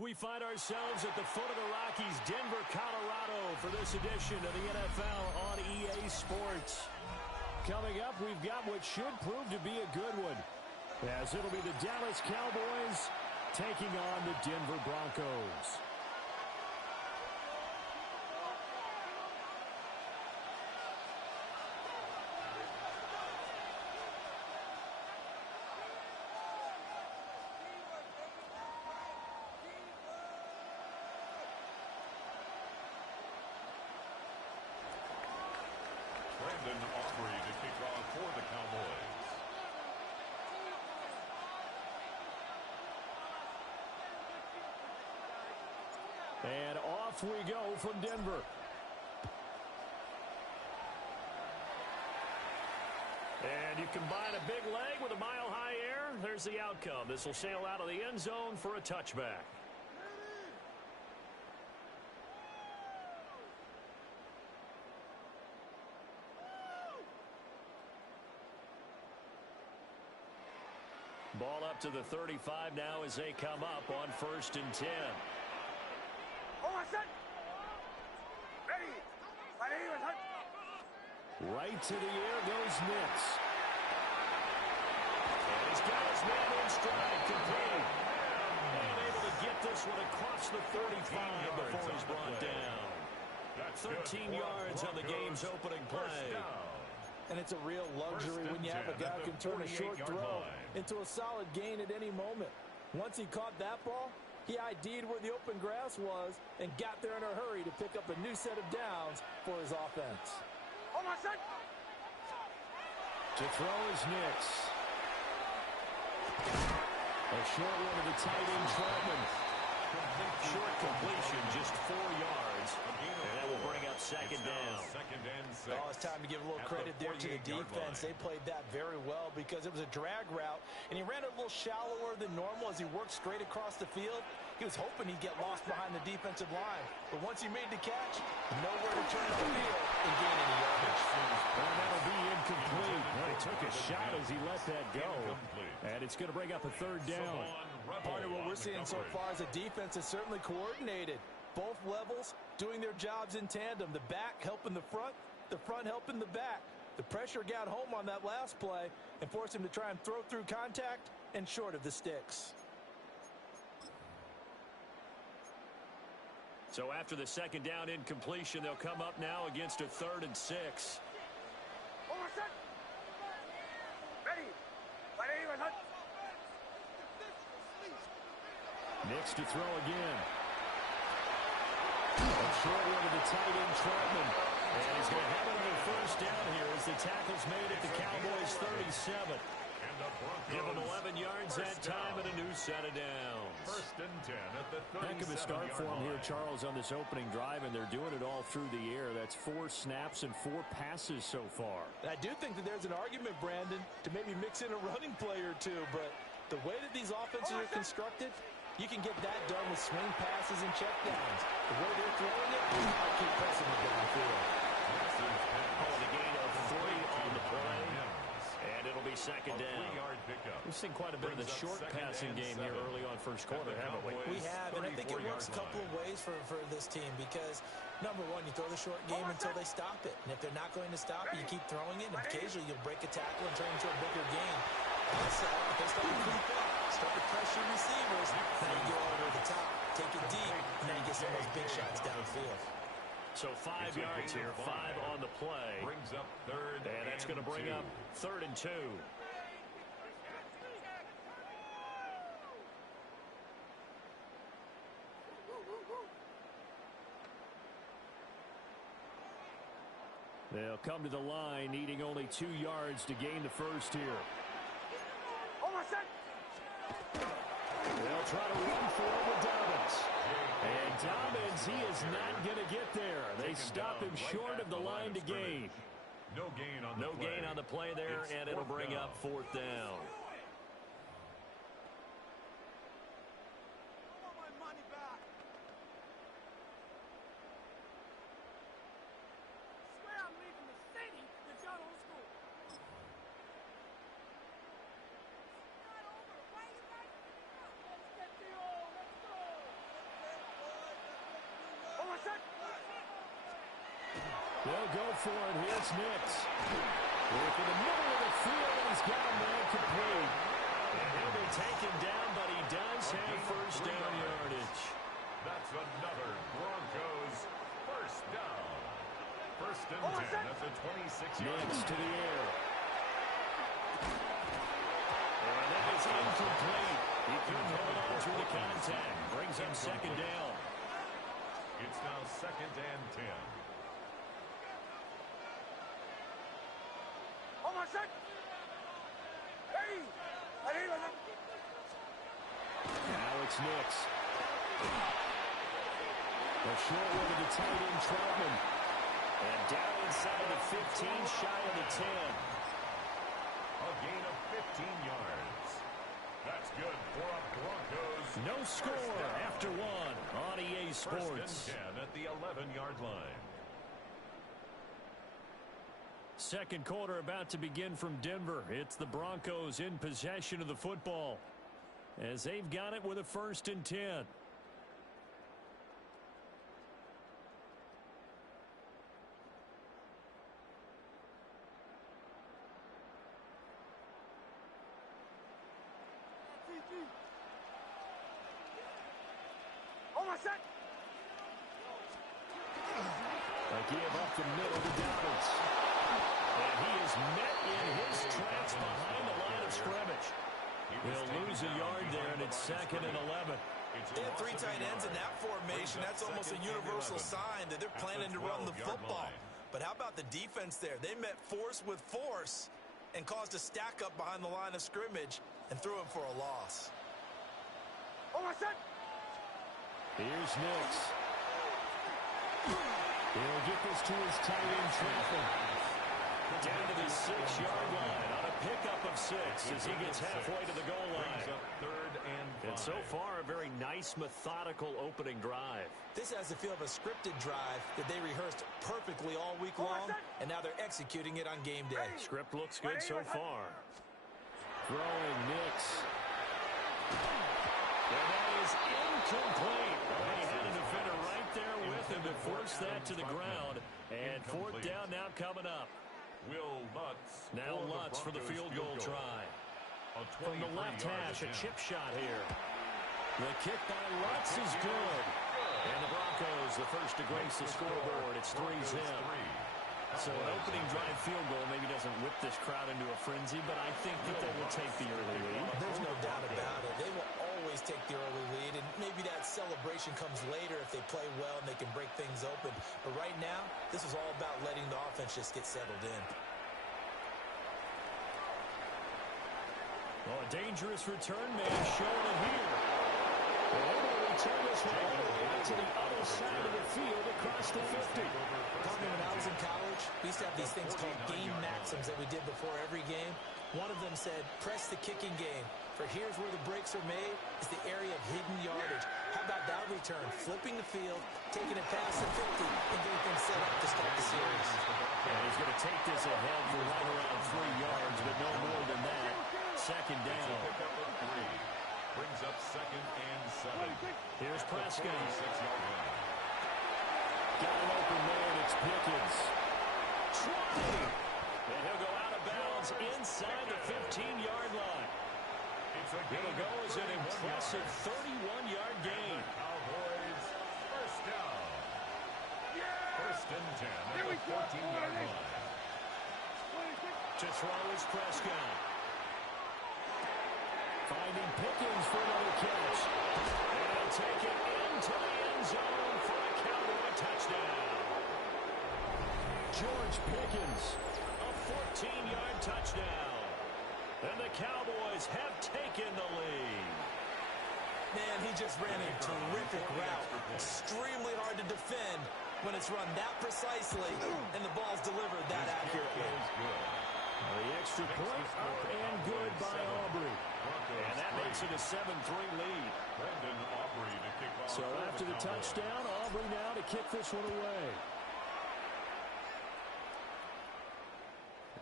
We find ourselves at the foot of the Rockies, Denver, Colorado, for this edition of the NFL on EA Sports. Coming up, we've got what should prove to be a good one, as it'll be the Dallas Cowboys taking on the Denver Broncos. To kick off for the Cowboys. And off we go from Denver. And you combine a big leg with a mile-high air, there's the outcome. This will sail out of the end zone for a touchback. Ball up to the 35 now as they come up on 1st and 10. Right to the air goes Nix. And he's got his man in stride, complete. And able to get this one across the 35 before he's brought down. 13 yards on the game's opening play. And it's a real luxury when you have a guy who can turn a short throw into a solid gain at any moment. Once he caught that ball, he ID'd where the open grass was and got there in a hurry to pick up a new set of downs for his offense. To throw is Nix. A short one to the tight end, Troutman. Short completion, just 4 yards. And that will bring up second down. Oh, it's time to give a little credit there to the defense. They played that very well because it was a drag route, and he ran it a little shallower than normal as he worked straight across the field. He was hoping he'd get lost behind the defensive line. But once he made the catch, nowhere to turn the field and gain any yardage. And that'll be incomplete. Well, he took a shot as he let that go. And it's going to bring up a 3rd down. Part of what we're seeing so far is the defense is certainly coordinated. Both levels doing their jobs in tandem. The back helping the front helping the back. The pressure got home on that last play and forced him to try and throw through contact and short of the sticks. So after the 2nd down incompletion, they'll come up now against a 3rd and 6. Nix to throw again. A short one to the tight end, Troutman. And he's going to have another 1st down here as the tackle's made at the Cowboys' 37. Give him 11 yards that time and a new set of downs. 1st and 10 at the 37-yard line. Heck of a start for him here, Charles, on this opening drive, and they're doing it all through the air. That's 4 snaps and 4 passes so far. And I do think that there's an argument, Brandon, to maybe mix in a running play or two, but the way that these offenses are constructed, you can get that done with swing passes and checkdowns. The way they're throwing it, I'll keep pressing it downfield. The gain of 3 on the play. And it'll be 2nd down. We've seen quite a bit of the short passing game here early on 1st quarter, haven't we? We have, and I think it works a couple of ways for this team because, number one, you throw the short game until they stop it. And if they're not going to stop it, you keep throwing it, and occasionally you'll break a tackle and turn into a bigger gain. So if they start to creep up, start to pressure receivers, now you go over the top, take it deep, and then you get some of those big shots downfield. So 5 yards here, 5 on the play. Brings up 3rd and that's going to bring up 3rd and 2. They'll come to the line, needing only 2 yards to gain the 1st here. They'll try to run for it with Dobbins. And Dobbins, he is not going to get there. They stop him short of the line to gain. No gain on the play there, and it'll bring up 4th down. They'll go for it. Here's Nix. Look in the middle of the field, and he's got a man complete. And he'll be taken down, but he does have first down yardage. That's another Broncos first down. First and 10 at the 26-yard line. To the air. And that is incomplete. He couldn't hold on through the contact. Brings up second down. It's now second and 10. Now it's Nix. A short one to the tight end, Troutman. And down inside the 15, shy of the 10. A gain of 15 yards. That's good for a Broncos. No score after one on EA Sports. First and 10 at the 11-yard line. Second quarter about to begin from Denver. It's the Broncos in possession of the football, as they've got it with a first and 10. A give up the middle to Dobbins. And he is met in his tracks behind the line of scrimmage. He'll lose a yard there, and it's second and 11. They have three tight ends in that formation. That's almost a universal sign that they're planning to run the football. But how about the defense there? They met force with force and caused a stack up behind the line of scrimmage and threw him for a loss. Here's Nix. He'll get this to his tight end, Troutman. Down to the 6-yard line on a pickup of 6 as he gets halfway to the goal line. Third and 5. And so far, a very nice, methodical opening drive. This has the feel of a scripted drive that they rehearsed perfectly all week long, and now they're executing it on game day. Script looks good so far. Throwing Nix. And that is incomplete. They had a defender right there with him to force that to the ground. And fourth down now coming up. Will Lutz. Now Lutz for the field goal try. From the left hash, a chip shot here. The kick by Lutz is good. And the Broncos, the first to grace the scoreboard. It's 3-0. So an opening drive field goal maybe doesn't whip this crowd into a frenzy, but I think that they will take the early lead. There's no doubt about it. They will always take the early lead, and maybe that celebration comes later if they play well and they can break things open. But right now, this is all about letting the offense just get settled in. Well, a dangerous return man showing it here. Well, they will return this one all the way to the other side of the field across the 50. When I was in college, we used to have these things called game maxims that we did before every game. One of them said, press the kicking game. For here's where the breaks are made, is the area of hidden yardage. How about that return? Flipping the field, taking it past the 50, and getting things set up to start the series. And he's going to take this ahead for right around 3 yards, but no more than that. Second down. Brings up second and 7. Here's Prescott. 6-yard line. Got an open man, it's Pickens. 20! And he'll go out of bounds inside the 15-yard line. It'll go as an impressive 31-yard gain. Cowboys first down. First and 10 at the 14-yard line. To throw is Prescott. Finding Pickens for another catch. And he'll take it into the end zone for a Cowboy touchdown. George Pickens, a 14-yard touchdown. And the Cowboys have taken the lead. Man, he just ran a terrific route. Extremely hard to defend when it's run that precisely and the ball's delivered that accurately. The extra point up and good by Aubrey. And that makes it a 7-3 lead. So after the touchdown, Aubrey now to kick this one away.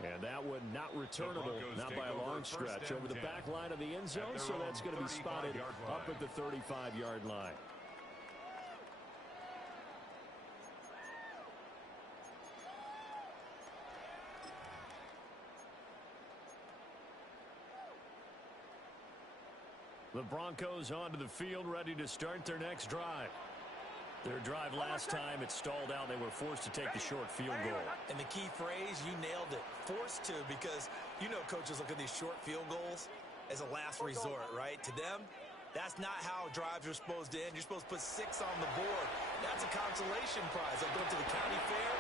And that one not returnable, not by a long stretch, over the back line of the end zone, so that's going to be spotted up at the 35-yard line. The Broncos onto the field, ready to start their next drive. Their drive last time, it stalled out. They were forced to take the short field goal. And the key phrase, you nailed it, forced to, because you know coaches look at these short field goals as a last resort, right? To them, that's not how drives are supposed to end. You're supposed to put 6 on the board. That's a consolation prize. They'll go to the county fair.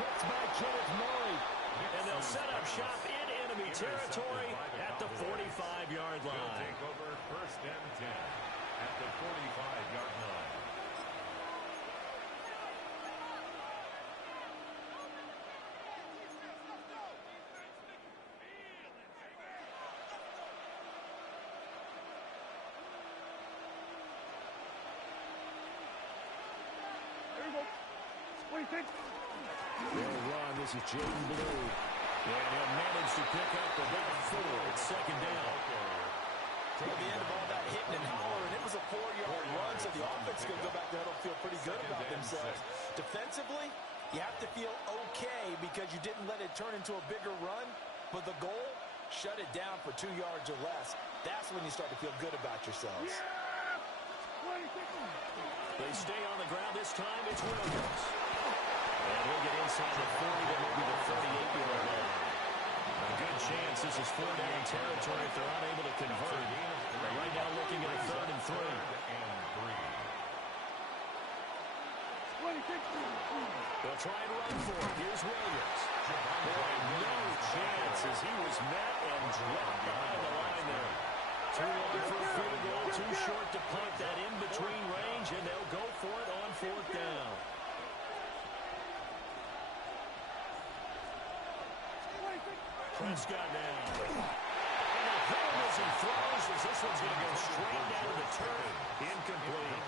Picked by Kenneth Murray. And they'll set up shop in enemy territory at the 45-yard line. Take over 1st and 10 at the 45-yard line. They'll run. This is Jaden Blue. And he'll manage to pick up about 4. It's 2nd down. Toward the end of all that hitting and hollering, it was a 4-yard run, so the offense is going to go back to huddle and feel pretty good about themselves. Defensively, you have to feel okay because you didn't let it turn into a bigger run, but the goal, shut it down for 2 yards or less. That's when you start to feel good about yourselves. They stay on the ground this time. It's Williams. And he'll get inside the 40 to maybe the 38-yard line. A good chance this is 4-down territory if they're unable to convert. But right now looking at a 3rd and 3. They'll try and run for it. Here's Williams. Boy, no chance as he was met and dropped behind the line there. Too long for a field goal, too short to punt that in between range, and they'll go for it on 4th down. Prescott down. And the hit as he throws as this one's going to go straight down to the turf. Incomplete.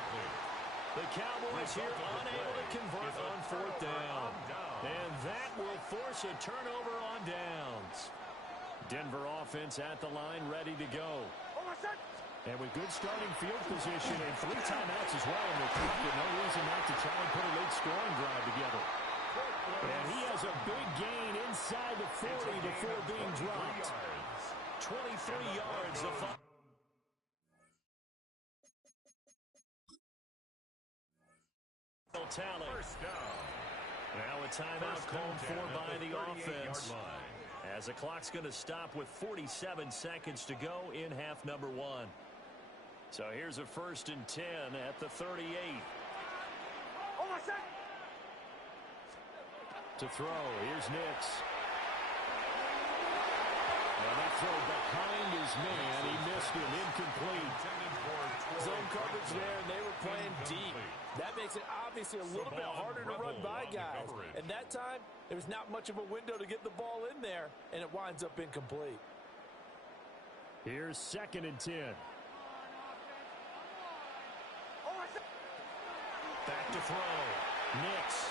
The Cowboys here unable to convert on 4th down. And that will force a turnover on downs. Denver offense at the line, ready to go. And with good starting field position and 3 timeouts as well in the clock, no reason not to try and put a late scoring drive together. And he has a big gain inside the 40 before being dropped. 23 yards. The final tally. Now a timeout called for by the offense. As the clock's going to stop with 47 seconds to go in half number 1. So here's a 1st and 10 at the 38. To throw, here's Nix. And that throw behind his man, he missed him, incomplete. Zone coverage there, and they were playing deep. That makes it obviously a little bit harder to run by guys. And that time, there was not much of a window to get the ball in there, and it winds up incomplete. Here's 2nd and 10. Back to throw. Nix.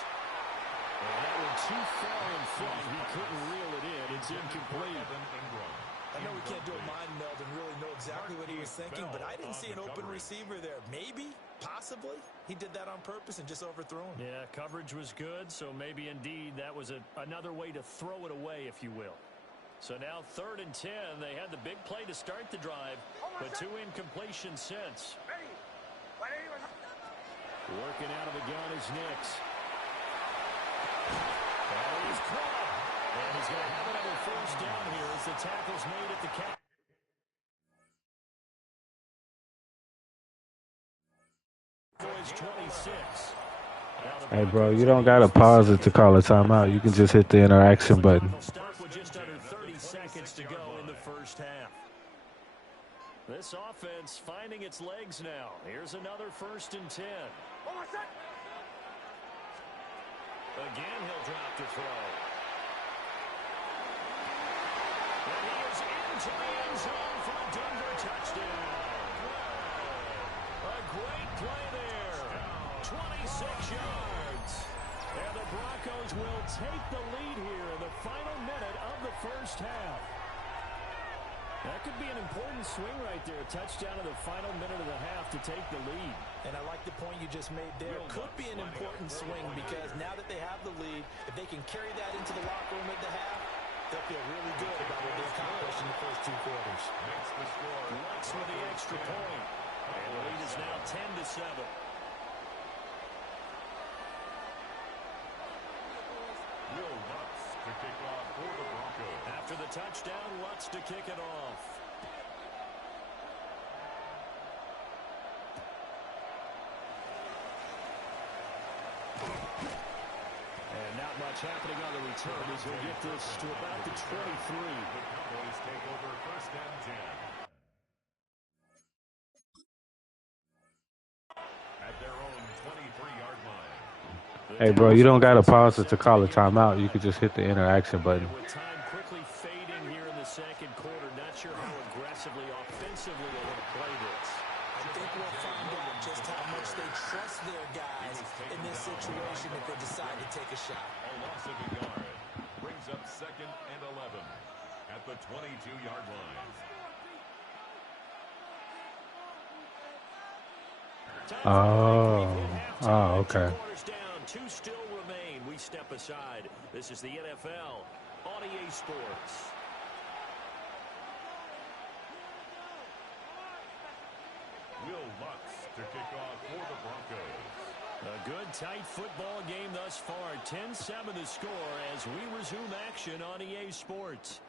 And that one too far in front. He couldn't reel it in. It's incomplete. I know we can't do a mind meld and really know exactly what he was thinking, but I didn't see an open receiver there. Maybe, possibly, he did that on purpose and just overthrew him. Yeah, coverage was good, so maybe indeed that was another way to throw it away, if you will. So now 3rd and 10. They had the big play to start the drive, but 2 incompletions since. Working out of the gun is Nix. And he's caught. And he's going to have another 1st down here as the tackle's made at the cap. Boys 26. Hey, bro, you don't got to pause it to call a timeout. You can just hit the interaction button. Stop with just under 30 seconds to go in the 1st half. This offense finding its legs now. Here's another 1st and 10. Again, he'll drop to throw. And he is into the end zone for a Denver touchdown. A great play there. 26 yards. And the Broncos will take the lead here in the final minute of the 1st half. That could be an important swing right there. A touchdown in the final minute of the half to take the lead. And I like the point you just made there. Could be an important swing because now that they have the lead, if they can carry that into the locker room at the half, They'll feel really good about what they accomplished in the first 2 quarters. Makes the score. Lutz with the extra point. And the lead is now 10-7. Will Lutz to kick off for the Broncos. After the touchdown, Lutz to kick it off. And not much happening on the return as he'll get this to about the 23. The Cowboys take over first and 10. At their own 23-yard line. Hey, bro, you don't got to pause it to call a timeout. You could just hit the interaction button. With time quickly fading here in the second quarter, not sure how aggressively, offensively they want to play this. I think we'll find out just how much they trust their guys in this situation if they decide to take a shot. A loss of a yard brings up second and 11 at the 22-yard line. Okay. Two still remain. We step aside. This is the NFL on EA Sports. Will Lutz to kick off for the Broncos. A good, tight football game thus far. 10-7 to score as we resume action on EA Sports.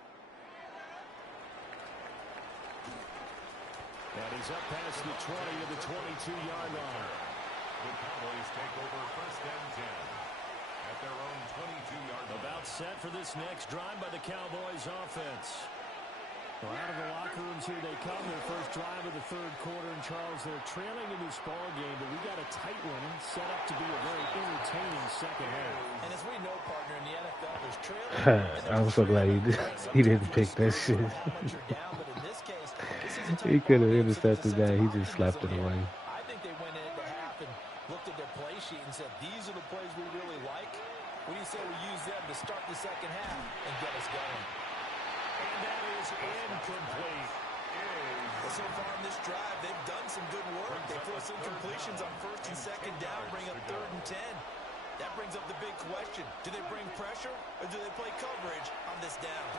And he's up past the 20 to the 22-yard line. The Cowboys take over first and 10 at their own 22-yard line. About set for this next drive by the Cowboys offense. Well, out of the locker rooms here they come. Their first drive of the third quarter. And Charles, they're trailing in this ball game, but we got a tight one set up to be a very entertaining second half. And as we know, partner, in the NFL, there's trailing. I'm so glad he didn't pick that shit. He could have intercepted that. He just slapped it away. I think they went into half and looked at their play sheet and said, these are the plays we really like. What do you say we use them to start the second half and get us going? And that is incomplete. Well, so far in this drive, they've done some good work. They forced some completions on first and second down, bring up third and 10. That brings up the big question. Do they bring pressure or do they play coverage on this down?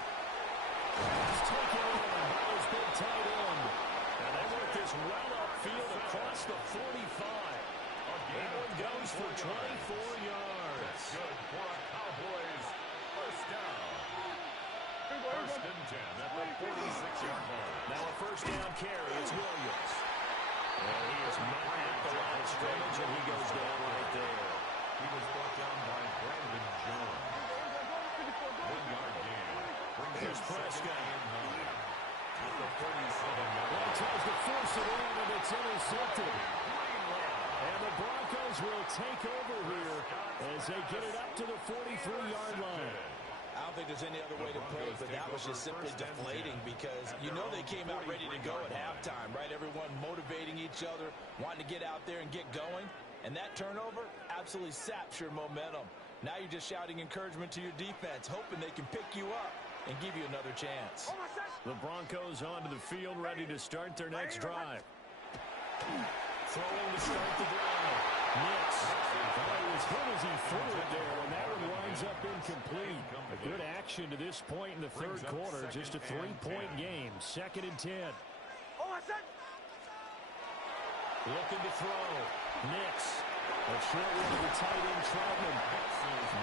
He's taken on by his big tight end. And they work this well upfield across the 45. That one goes for 24 yards. Good for a Cowboys first down. First and 10 at the 46-yard line. Now a first down carry. It's Williams. Well, he is met at the line of scrimmage, and he goes down right there. He was brought down by Brandon Jones. 1-yard gain. Here's Prescott. At the 37-yard Well, he tries to force it in, and it's intercepted. And the Broncos will take over here as they get it up to the 43-yard line. I don't think there's any other way to put it, but that was just simply deflating because you know they came out ready to go at halftime, right? Everyone motivating each other, wanting to get out there and get going. And that turnover absolutely saps your momentum. Now you're just shouting encouragement to your defense, hoping they can pick you up and give you another chance. The Broncos onto the field, ready to start their next drive. Throwing to start the drive. Nix. He was hit as he threw it there, and that one winds up incomplete. A good action to this point in the third quarter. Just a 3-point game. Second and 10. Looking to throw. Nix. A short one to the tight end, Troutman.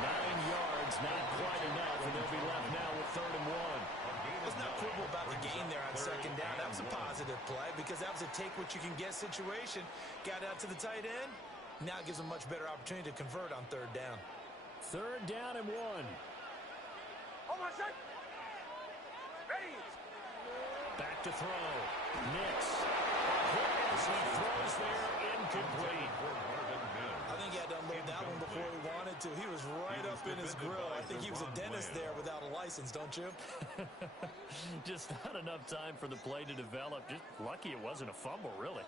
9 yards, not quite enough, and they'll be left now with 3rd and 1. Let's not quibble about the gain there on second down. That was a positive play because that was a take-what-you-can-get situation. Got out to the tight end. Now it gives them a much better opportunity to convert on 3rd down. 3rd down and 1. Back to throw. Nix. He throws there, incomplete. I think he had to unload that one before he wanted to. He was right up in his grill. I think he was a dentist there without a license, don't you? Just not enough time for the play to develop. Just lucky it wasn't a fumble, really.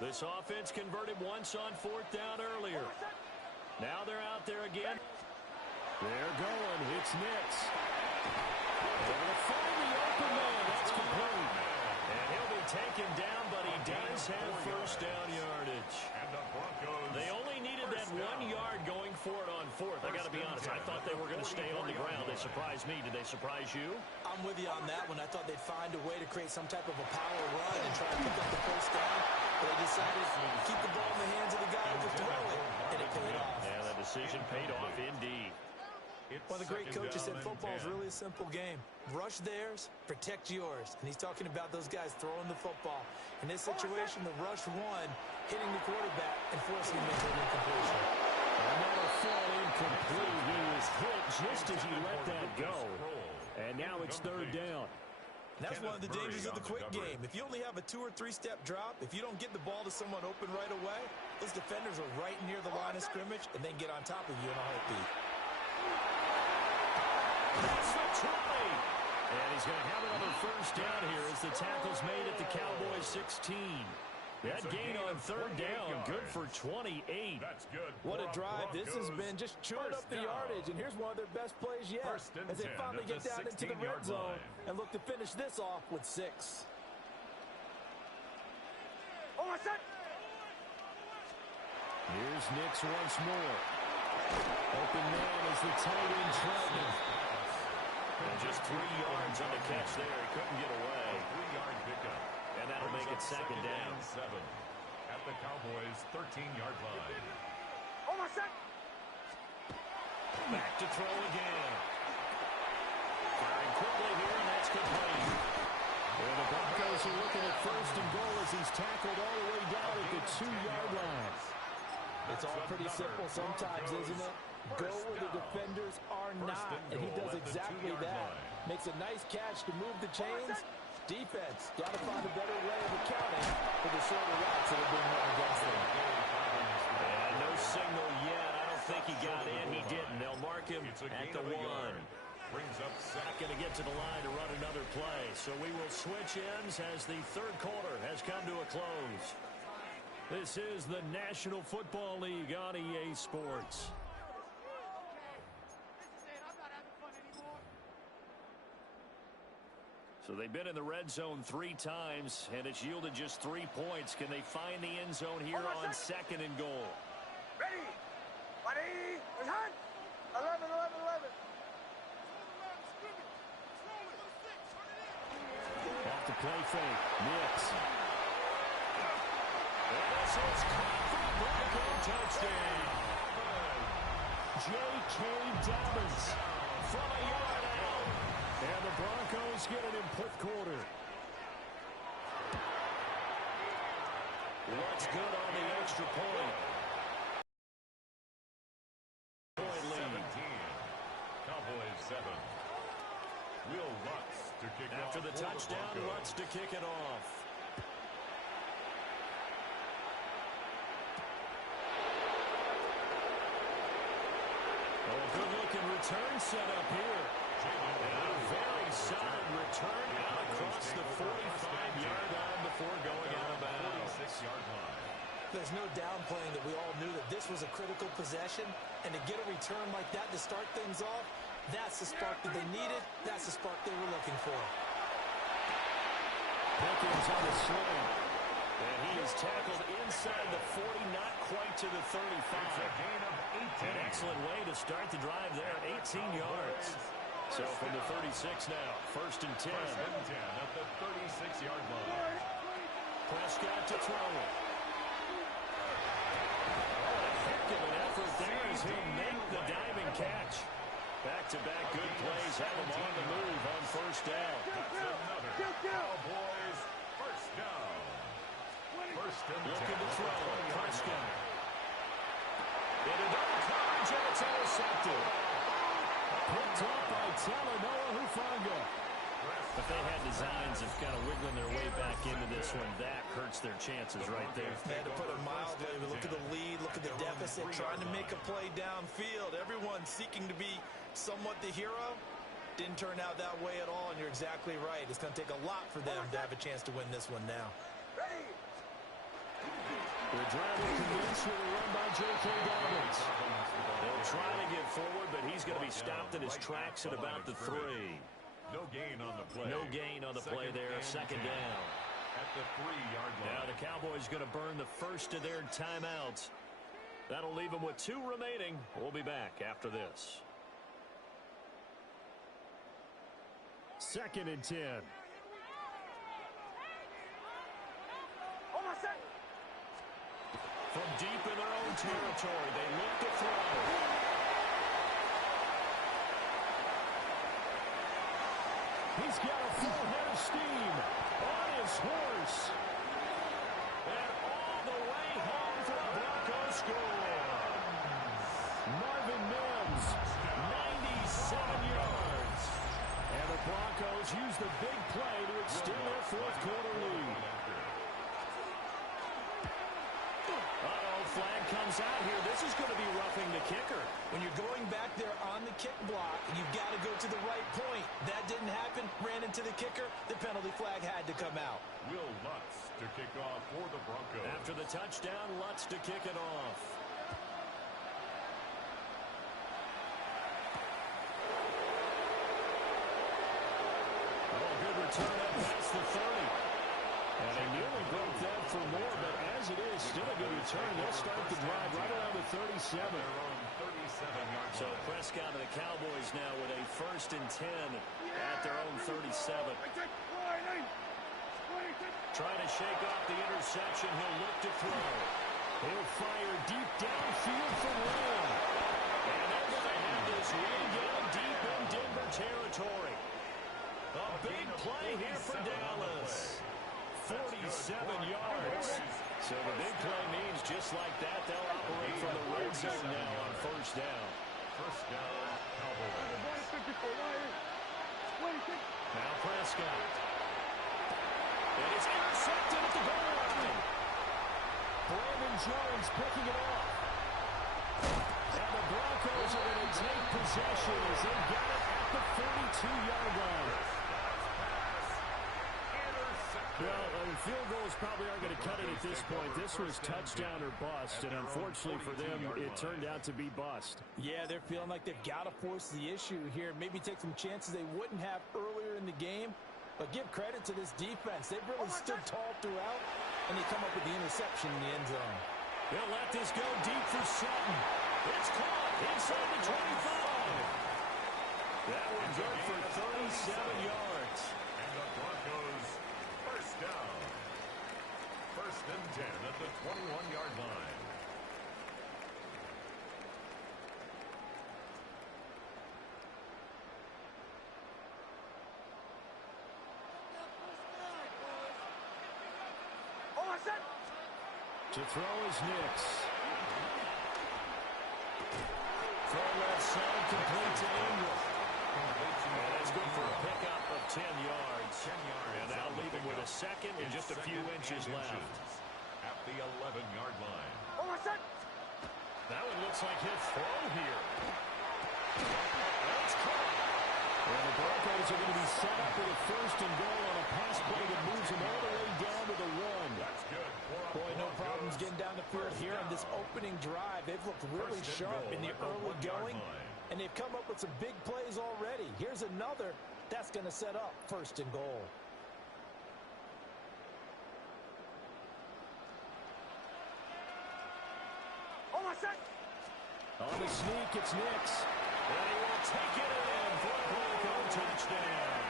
This offense converted once on 4th down earlier. Now they're out there again. They're going. It's Nix. They're going to find the open man. That's complete. And he'll be taken down, but he does have first down yardage. And the Broncos. They only needed that 1 yard going for it on fourth. I got to be honest, I thought they were going to stay on the ground. They surprised me. Did they surprise you? I'm with you on that one. I thought they'd find a way to create some type of a power run and try to pick up the first down. But they decided to keep the ball in the hands of the guy who could throw it, and it paid off. Yeah, that decision paid off indeed. One of the great coaches said football is really a simple game. Rush theirs, protect yours. And he's talking about those guys throwing the football. In this situation, the rush won, hitting the quarterback and forcing him into an incompletion. Another fall incomplete. He was hit just as he let that go. And now it's third down. That's one of the dangers of the quick game. If you only have a 2- or 3-step drop, if you don't get the ball to someone open right away, those defenders are right near the line of scrimmage and then get on top of you in a heartbeat. That's the 20. And he's going to have another first down here as the tackle's made at the Cowboys 16. That gain on third down, good for 28. That's good. What a drive. This has been just chewing up the yardage, and here's one of their best plays yet as they finally get down into the red zone and look to finish this off with 6. Here's Nix once more. Open man is the tight end Troutman. And just 3 yards on the catch there. He couldn't get away. 3-yard pickup. And that'll make it second down. 7 at the Cowboys' 13-yard line. Back to throw again. Firing quickly here, and that's complete. And the Broncos are looking at first and goal as he's tackled all the way down at the 2-yard line. It's all pretty simple sometimes, isn't it? Go where the defenders are not, and he does exactly that. Makes a nice catch to move the chains. Defense, got to find a better way of accounting for the shorter routes that are being run against them. And no signal yet. I don't think he got in. He didn't. They'll mark him at the 1. Brings up Not going to get to the line to run another play. So we will switch ends as the third quarter has come to a close. This is the National Football League on EA Sports. So they've been in the red zone 3 times, and it's yielded just 3 points. Can they find the end zone here on second and goal? Ready? Ready? There's hand. 11, 11, 11. Off the play fake. Nix. This is caught for a Bronco touchdown. J.K. Dobbins from a yard out. And the Broncos get it in fourth quarter. What's good on the extra point? Point lead. 17. Cowboys 7. Will Lutz to kick off. After the touchdown, Lutz to kick it off. Oh, good-looking return set up here. And a very solid return out across the 45-yard line before going out of bounds. 46-yard line. There's no downplaying that we all knew that this was a critical possession, and to get a return like that to start things off, that's the spark that they needed. That's the spark they were looking for. Pickens on the swing. And he is tackled inside the 40, not quite to the 35. It's a gain of 18. An excellent way to start the drive there, 18 yards. So from the 36 now, first and 10. First and 10 at the 36-yard line. Prescott to throw it. What a heck of an effort there as he'll make the diving catch. Back-to-back good plays have him on the move on first down. That's another Cowboys first down. First and 10. Looking to throw. Prescott. Into double coverage, and it's intercepted. Picked up by Talanoa Hufanga. If they had designs of kind of wiggling their way back into this one, that hurts their chances right there. They had to put it mildly, but look at the lead, look at the deficit, trying to make a play downfield. Everyone seeking to be somewhat the hero. Didn't turn out that way at all, and you're exactly right. It's going to take a lot for them to have a chance to win this one now. The drive will commence with a run by J.K. Dobbins. They'll try to get forward, but he's going to be stopped in his tracks at about the 3. No gain on the play. No gain on the play there. Second down. at the 3-yard line. Now the Cowboys going to burn the first of their timeouts. That'll leave them with 2 remaining. We'll be back after this. 2nd and 10. From deep in their own territory, they look to throw. He's got a full head of steam on his horse. And all the way home for a Broncos score. Marvin Mims, 97 yards. And the Broncos use the big play to extend their 4th quarter lead. Flag comes out here. This is going to be roughing the kicker. When you're going back there on the kick block, you've got to go to the right point. That didn't happen. Ran into the kicker. The penalty flag had to come out. Will Lutz to kick off for the Broncos. After the touchdown, Lutz to kick it off. Oh, good return up past the 30. And they nearly broke that for more, but as it is, still a good return. They'll start the drive right around the 37. So Prescott and the Cowboys now with a 1st and 10 at their own 37. Trying to shake off the interception. He'll look to throw. He'll fire deep downfield for Lamb. And they're going to have this way down deep in Denver territory. A big play here for Dallas. 47 yards. So the big play means just like that, they'll operate from the red zone now on 1st down. 1st down, Cowboys. Now Prescott. And it's intercepted at the goal line. Brandon Jones picking it off. And the Broncos are going to take possession as they got it at the 42-yard line. Well, field goals probably aren't going to cut it at this point. This was touchdown or bust, and unfortunately for them, it turned out to be bust. Yeah, they're feeling like they've got to force the issue here. Maybe take some chances they wouldn't have earlier in the game. But give credit to this defense. They've really stood tall throughout, and they come up with the interception in the end zone. They'll let this go deep for Sutton. It's caught inside the 25. That one good for 37 yards. And the Broncos, 1st down. 1st and 10 at the 21-yard line. To throw is Nix. Throw left side, complete to Ingram. And that's good for a pickup of 10 yards. And that'll leave him with a 2nd and just a few inches left. At the 11-yard line. That one looks like he'll throw here. That's caught. And the Broncos are going to be set up with a 1st and goal on a pass play that moves them all the way down to the 1. That's good. Boy, no problems getting down the field here on this opening drive. They've looked really sharp in the early going, and they've come up with some big plays already. Here's another that's going to set up 1st and goal. On the sneak, it's Nix. And he will take it in for a Bronco touchdown.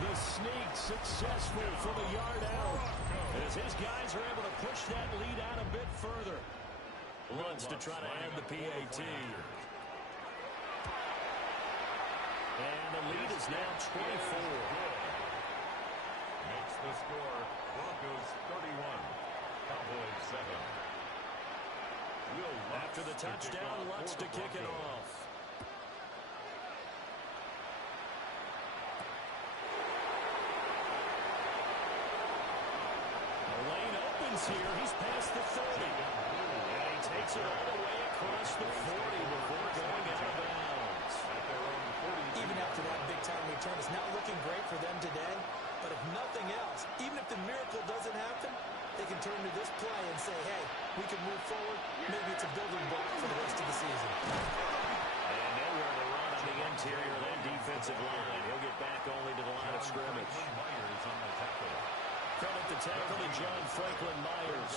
The sneak successful from a yard out. As his guys are able to push that lead out a bit further. Lutz to try to add the PAT. And the lead is now 24. Makes the score Broncos 31, Cowboys 7. After the touchdown, Lutz to kick it off. The lane opens here. He's past the 30. And he takes it all the way across the 40 before going out of bounds. Even after that big-time return, it's not looking great for them today. But if nothing else, even if the miracle doesn't happen, they can turn to this play and say, hey, we can move forward. Maybe it's a building block for the rest of the season. And nowhere to run on the interior of that defensive line. He'll get back only to the line of scrimmage. Myers on the tackle. Credit the tackle to John Franklin Myers.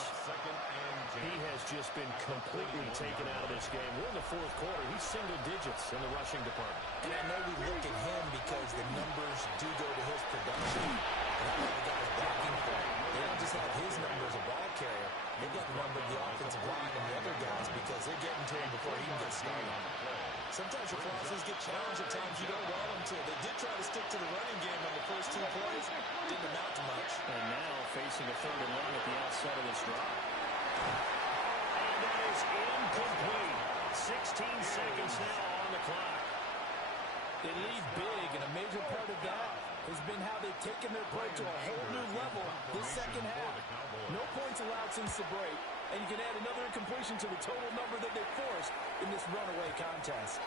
He has just been completely taken out of this game. We're in the fourth quarter. He's single digits in the rushing department. And I know we look at him because the numbers do go to his production. And how the guys backing for him. They don't just have his number as a ball carrier. They've got the number of the offensive line and the other guys because they're getting to him before he can get started. Sometimes your philosophies get challenged at times you don't want them to. They did try to stick to the running game on the first 2 plays. Didn't amount to much. And now facing a 3rd and long at the outset of this drive. And that is incomplete. 16 seconds now on the clock. They lead big, and a major part of that has been how they've taken their play to a whole new level this second half. No points allowed since the break, and you can add another incompletion to the total number that they forced in this runaway contest.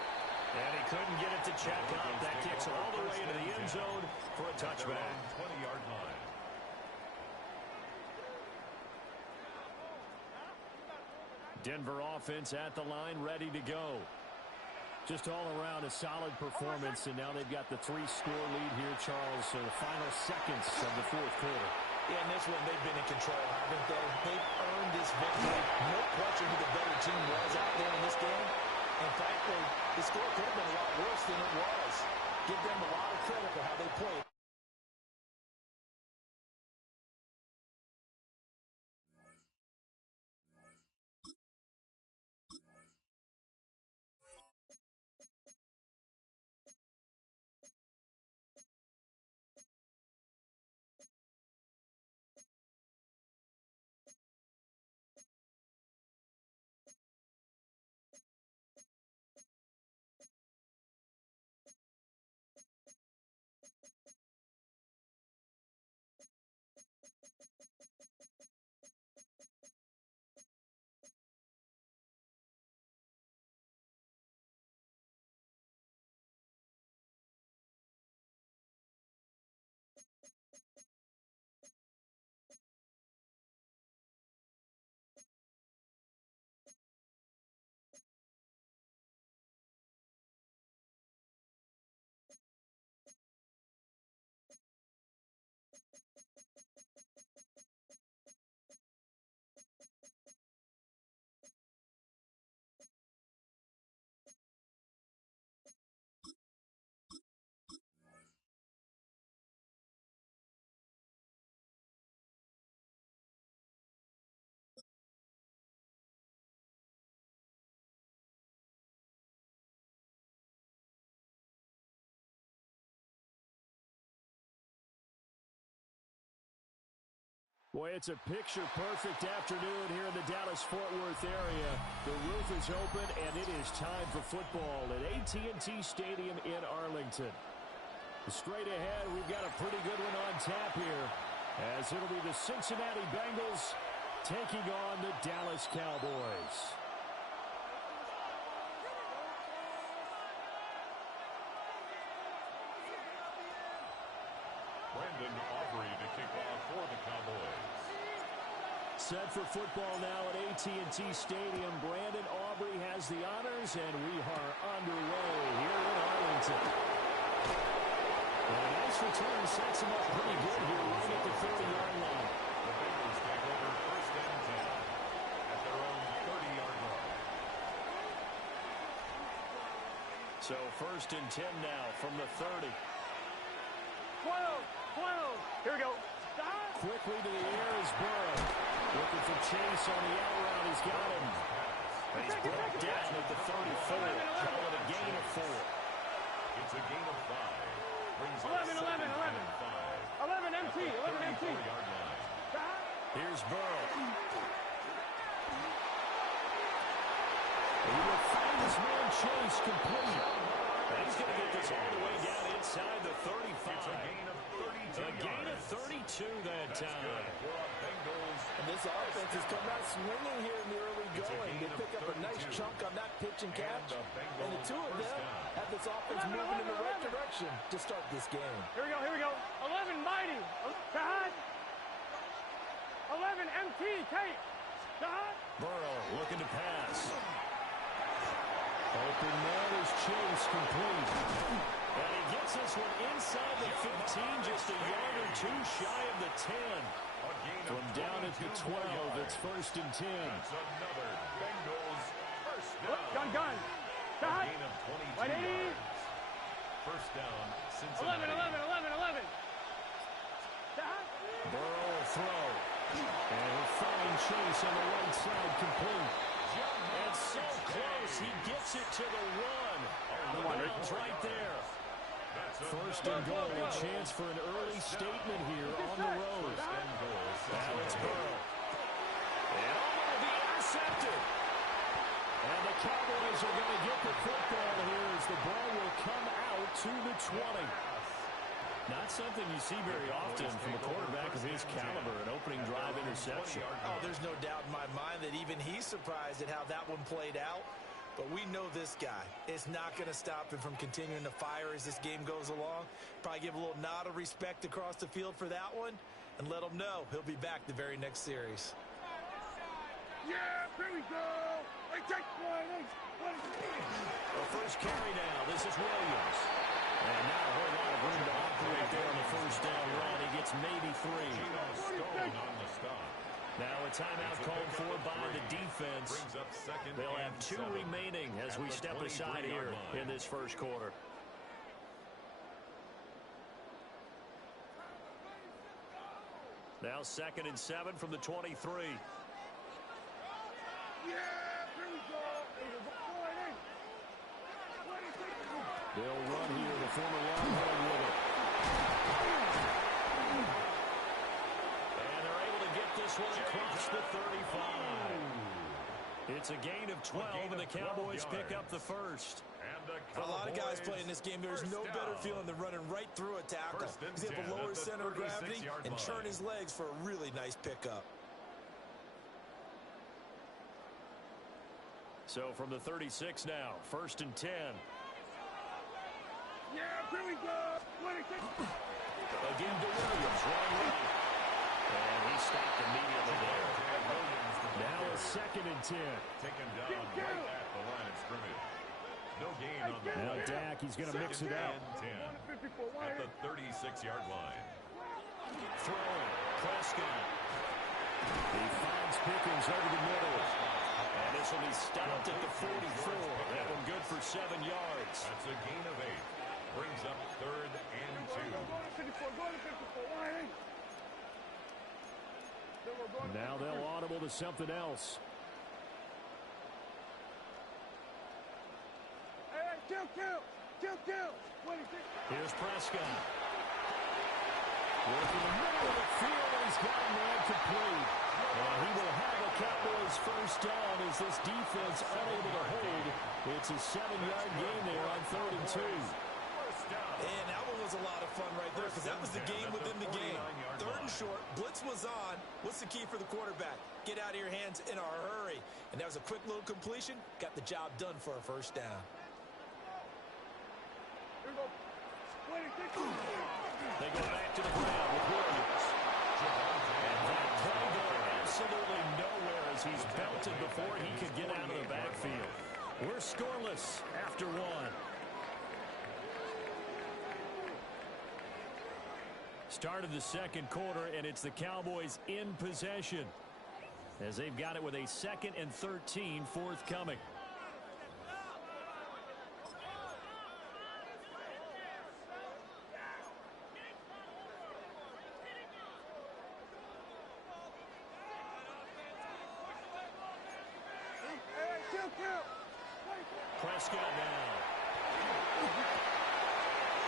And he couldn't get it to check up. That kicks all the way into the end zone for a touchback. 20-yard line. Denver offense at the line, ready to go. Just all around a solid performance, and now they've got the 3-score lead here, Charles. So the final seconds of the fourth quarter. Yeah, in this one, they've been in control, haven't they? They've earned this victory. No question who the better team was out there in this game. And frankly, the score could have been a lot worse than it was. Give them a lot of credit for how they played. Boy, it's a picture-perfect afternoon here in the Dallas-Fort Worth area. The roof is open, and it is time for football at AT&T Stadium in Arlington. Straight ahead, we've got a pretty good one on tap here, as it'll be the Cincinnati Bengals taking on the Dallas Cowboys. Brandon Aubrey to kick off for the Cowboys. Set for football now at AT&T Stadium. Brandon Aubrey has the honors, and we are underway here in Arlington. And a nice return sets him up pretty good here right at the 30-yard line. The Bengals take over 1st and 10 at their own 30-yard line. So 1st and 10 now from the 30. 12. Here we go. Quickly to the air is Burrow. Looking for Chase on the out route. He's got him. And he's brought down at the 34. Call it a gain of 4. It's a gain of 5. Brings 11. 11 MT. 11 MT. Yard line. Here's Burrow. He will find his man Chase complete. And he's going to get this all the way down inside the 35. It's a gain of 32 A gain of 32 that time. And this offense has come out swinging here in the early going. They pick up a nice chunk on that pitch and catch. And the two of them have this offense moving in the right direction to start this game. Here we go. 11 Mighty. Tahad. 11 MT. Tate. Tahad. Burrow looking to pass. Open man is Chase complete. And he gets us this one inside the 15, just a yard or two shy of the 10. From down at the 12, it's 1st and 10. That's another Bengals first down. Gun. A gain of 22 yards. First down, Cincinnati. 11. Burrow will throw. And a fine chase on the right side, complete. And so close, he gets it to the 1. Out of bounds right there. First and goal, a chance for an early statement here on the road. Now it's Burrow. And will be intercepted. And the Cowboys are going to get the football here as the ball will come out to the 20. Not something you see very often from a quarterback of his caliber, an opening drive interception. Oh, there's no doubt in my mind that even he's surprised at how that one played out. But we know this guy is not going to stop him from continuing to fire as this game goes along. Probably give a little nod of respect across the field for that one and let him know he'll be back the very next series. Yeah, here we go. Hey, take one. The first carry now. This is Williams. And not a whole lot of room to operate there on the first down run. He gets maybe 3. On the stop. Now a timeout called for by the defense. Brings up second. They'll have and 2 7 remaining as we step aside here in this first quarter. Now 2nd and 7 from the 23. Yeah, here we go. They'll run here, the former Longhorn with it. And they're able to get this one across the 35. It's a gain of 12, and the Cowboys pick up the first. For a lot of guys playing this game, there's no better feeling than running right through a tackle. He's able to lower his center of gravity and churn his legs for a really nice pickup. So from the 36 now, 1st and 10. Yeah, here we go. Again to Williams, right. And he stopped immediately there. Now a 2nd and 10. Taken down right at the line of scrimmage. No gain on the Now play. Dak, he's going to mix it up. 10 at the 36-yard line. Throwing, Prescott. He finds Pickens over the middle. And this will be stopped at the 44. That one good for 7 yards. That's a gain of 8. Brings up 3rd and 2. Now they'll audible to something else. Hey, kill. Here's Prescott. Working the middle of the field, and he's got a man complete. And he will have a Cowboys first down as this defense unable to hold. It's a 7-yard gain there on 3rd and 2. And that one was a lot of fun right there because that was the game within the game. 3rd and short, blitz was on. What's the key for the quarterback? Get out of your hands in a hurry. And that was a quick little completion. Got the job done for a first down. They go back to the ground with Williams. And that play going absolutely nowhere as he's belted before he could get out of the backfield. We're scoreless after 1. Start of the 2nd quarter, and it's the Cowboys in possession as they've got it with a 2nd and 13 forthcoming. Prescott now.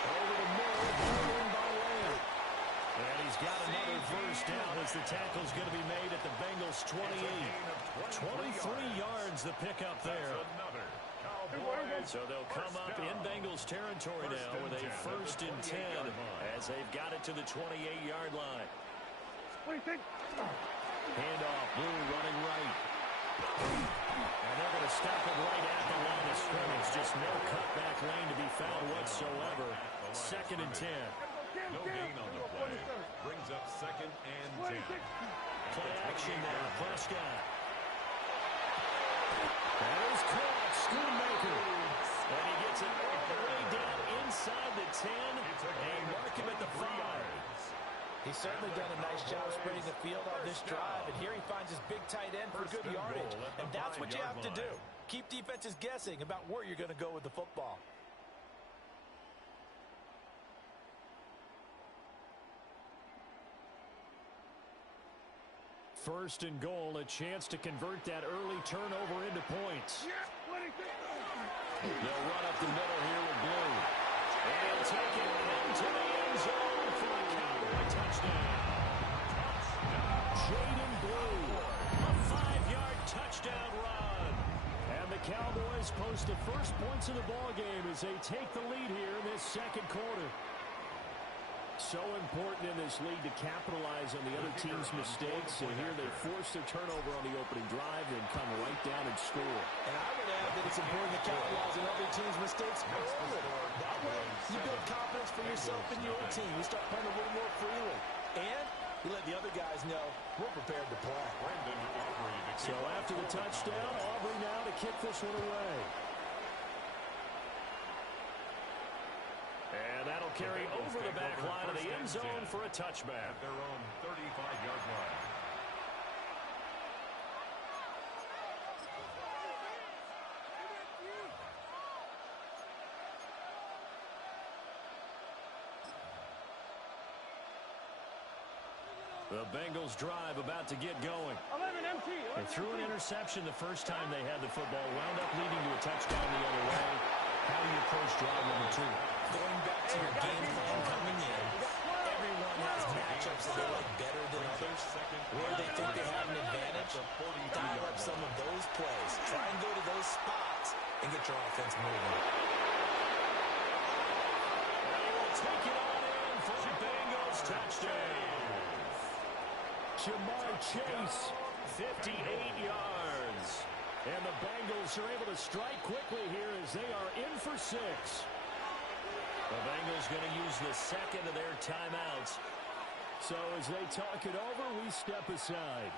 Over the middle, ball in by Lamb. And he's got another first down as the tackle's going to be made at the Bengals 28. 23 yards the pickup there. So they'll come up in Bengals territory now with a 1st and 10 as they've got it to the 28-yard line. Handoff, Blue running right. And they're going to stop it right at the line of scrimmage. Just no cutback lane to be found whatsoever. 2nd and 10. No gain on the play. Brings up 2nd and 10. Play action now. Prescott. That is caught. Schoonmaker. And he gets it all the way down inside the 10 and mark him at the 5. He's certainly done a nice job spreading the field on this drive, and here he finds his big tight end for good yardage. And that's what you have to do. Keep defenses guessing about where you're going to go with the football. First and goal, a chance to convert that early turnover into points. They'll run up the middle here with Blue. And he'll take it into the end zone for a Cowboy touchdown. Jaden Blue, a 5-yard touchdown run. And the Cowboys post the first points of the ballgame as they take the lead here in this second quarter. So important in this league to capitalize on the other team's mistakes. And here they force their turnover on the opening drive and come right down and score. And I would add that it's important to capitalize on other team's mistakes early. That way, you build confidence for yourself and your team. You start playing a little more freely. And you let the other guys know we're prepared to play. So after the touchdown, Aubrey now to kick this one away. And that'll carry over the back line of the end zone for a touchback. At their own 35-yard line. The Bengals drive about to get going. They threw an interception the first time they had the football, wound up leading to a touchdown the other way. How do you approach drive number 2? Going back to your game plan coming in, everyone has matchups that they like better than others. Where they think they have an advantage, dial up some of those plays. Try and go to those spots and get your offense moving. And he will take it on in for a Bengals touchdown. Jamar Chase, 58 yards. And the Bengals are able to strike quickly here as they are in for 6. The Bengals going to use the second of their timeouts. So as they talk it over, we step aside.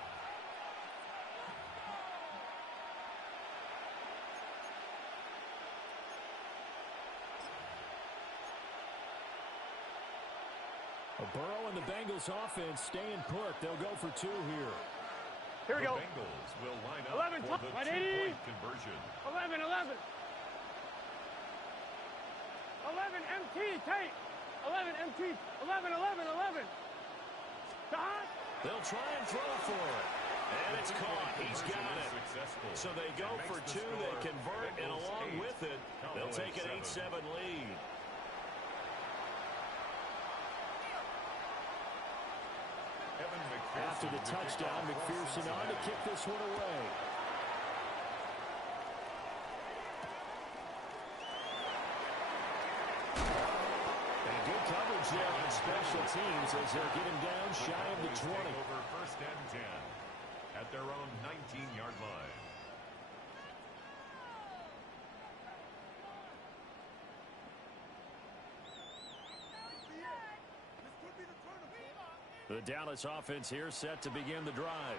Burrow and the Bengals offense staying put. They'll go for 2 here. Here we go. The Bengals will line up 11, for the 2-point conversion. 11, 11. 11, MT, Tate. 11, MT. 11, 11, 11. Dot. They'll try and throw for it. And it's caught. He's got it. So they go for 2. They convert, and along with it, they'll take an 8-7 lead. After the touchdown, McPherson on to kick this one away. And good coverage there on special teams as they'll get him down shy of the 20. Over first and 10 at their own 19-yard line. The Dallas offense here set to begin the drive.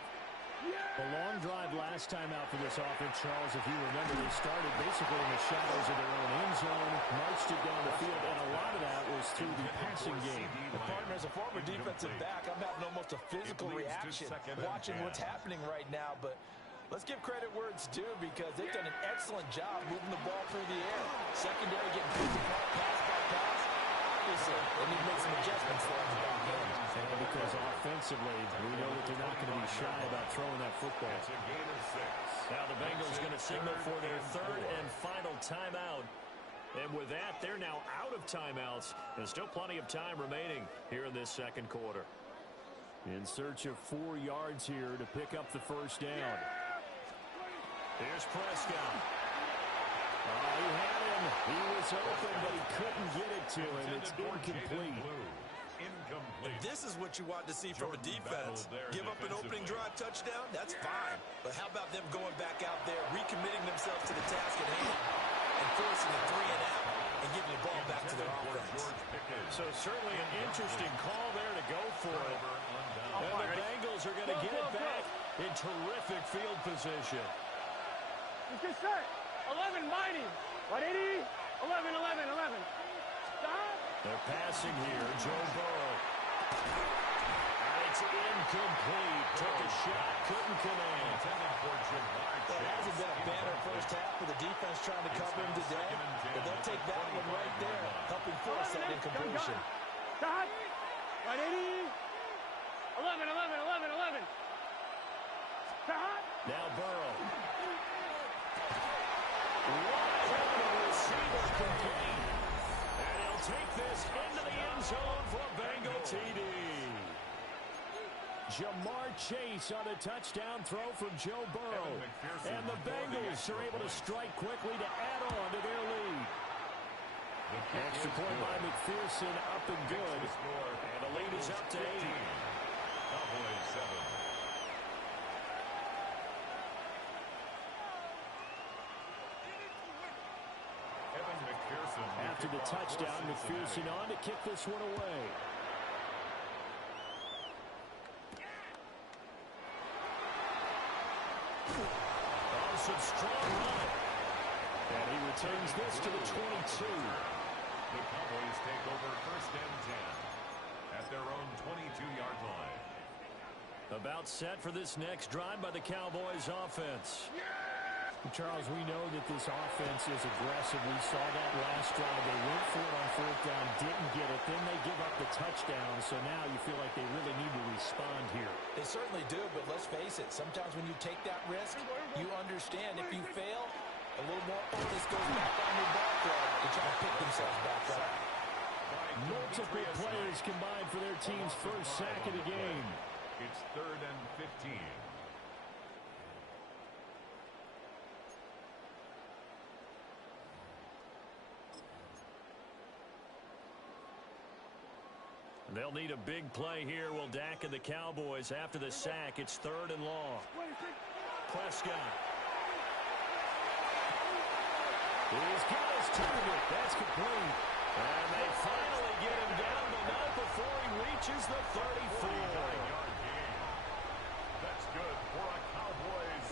A long drive last time out for this offense, Charles. If you remember, they started basically in the shadows of their own end zone, marched it down the field, and a lot of that was through the passing game. The partner, as a former defensive back, I'm having almost a physical reaction watching what's happening right now. But let's give credit where it's due because they've done an excellent job moving the ball through the air. Secondary getting picked apart pass by pass. Obviously, they need to make some adjustments for the back end. And because offensively, we know that they're not going to be shy about throwing that football. It's a gain of 6. Now the Bengals going to signal for their 3rd and final timeout. And with that, they're now out of timeouts. There's still plenty of time remaining here in this second quarter. In search of 4 yards here to pick up the first down. Here's Prescott. He had him. He was open, but he couldn't get it to him. It's incomplete. This is what you want to see from a defense. Give up an opening drive touchdown, that's fine. But how about them going back out there, recommitting themselves to the task at hand, and forcing a 3 and out, and giving the ball back to their offense. So certainly an interesting call there to go for it. And the Bengals are going to get it back in terrific field position. It's just set. 11, mighty. 180. 11, 11, 11. Stop. They're passing here. Joe Burrow. And it's incomplete. Took a shot. Couldn't connect. It hasn't been a banner first half for the defense trying to cover him today, but they'll take that one right there, helping force that incompletion. Stop. 180. 11, 11, 11, 11. Stop. Now Burrow. Wide open receiver complete. And he'll take this into the end zone for a Bengal TD. Jamar Chase on a touchdown throw from Joe Burrow. And the Bengals are able to strike quickly to add on to their lead. Extra point by McPherson, up and good. And the lead is up to 8. Cowboys 7. After the touchdown, McPherson on to kick this one away. Some strong run. And he returns this to the 22. The Cowboys take over 1st and 10 at their own 22-yard line. About set for this next drive by the Cowboys offense. Charles, we know that this offense is aggressive. We saw that last drive. They went for it on 4th down, didn't get it. Then they give up the touchdown. So now you feel like they really need to respond here. They certainly do, but let's face it. Sometimes when you take that risk, you understand if you fail, a little more onus goes back on your back to try to pick themselves back up. Multiple players combined for their team's first sack of the game. It's 3rd and 15. They'll need a big play here. Will Dak and the Cowboys after the sack. It's 3rd and long. Prescott. He's got his target. That's complete. And they finally get him down, but not before he reaches the 34. That's good for a Cowboys.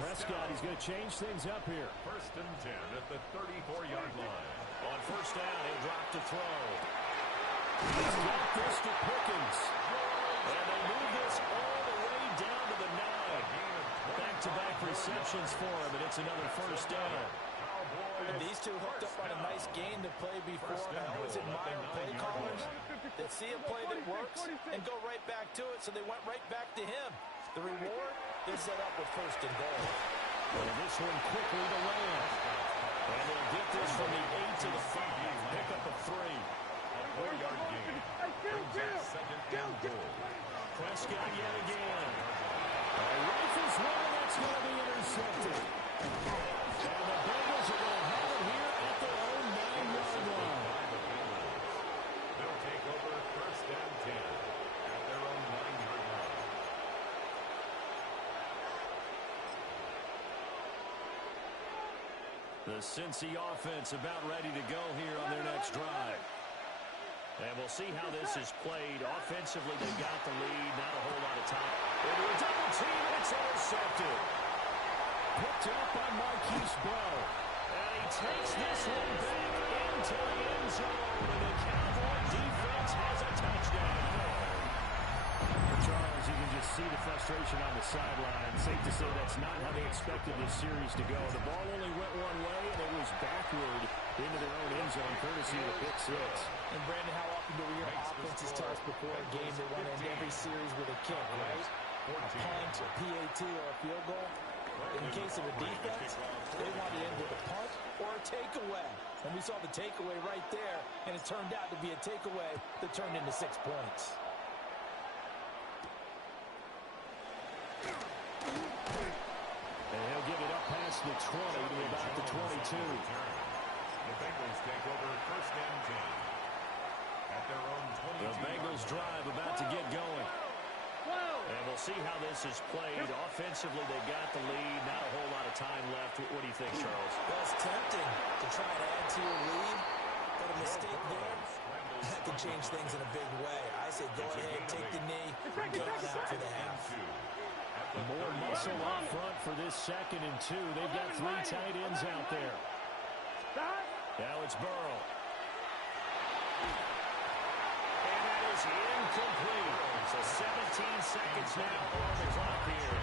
Prescott, he's going to change things up here. 1st and 10 at the 34-yard line. On 1st down, he'll drop to throw. He's got this to Pickens. And they move this all the way down to the 9. Back-to-back receptions for him, and it's another 1st down. And these two hooked up on a nice game to play before. And I always admire play callers that see a play that works and go right back to it, so they went right back to him. The reward, they're set up with 1st and goal. Well, this one quickly to land. And they'll get this from the 8 to the 5. Pick up a 3. 4-yard gain. Brings up 2nd and goal. Prescott yet again. Rifles one, that's going to be intercepted. And the Bengals are going to have it here at their own 9-yard line. They'll take over 1st and 10 at their own 9-yard line. The Cincy offense about ready to go here on their next drive. And we'll see how this is played. Offensively, they got the lead. Not a whole lot of time. Into a double team, and it's intercepted. Picked up by Marquise Bell. And he takes this one back into the end zone. And the Cowboy defense has a touchdown. Charles, you can just see the frustration on the sideline. Safe to say that's not how they expected this series to go. The ball only went one way, and it was backward into their own end zone, courtesy of the pick 6. And Brandon, how often do we hear offenses tell us before a game they want to end every series with a kick, right? A punt, a PAT, or a field goal. In the case of a defense, they want to end with a punt or a takeaway. And we saw the takeaway right there, and it turned out to be a takeaway that turned into 6 points. And he'll give it up past the 20 to about the 22. The Bengals take over 1st and 10 at their own 22. The Bengals drive about to get going. And we'll see how this is played. Offensively, they got the lead. Not a whole lot of time left. What do you think, Charles? Well, it's tempting to try and add to your lead, but a mistake there, that could change things in a big way. I say go ahead, take the knee, get on out for the half. More muscle up front for this 2nd and 2. They've got 3 tight ends out there. Now it's Burrow. And that is incomplete. So 17 seconds now on the clock here.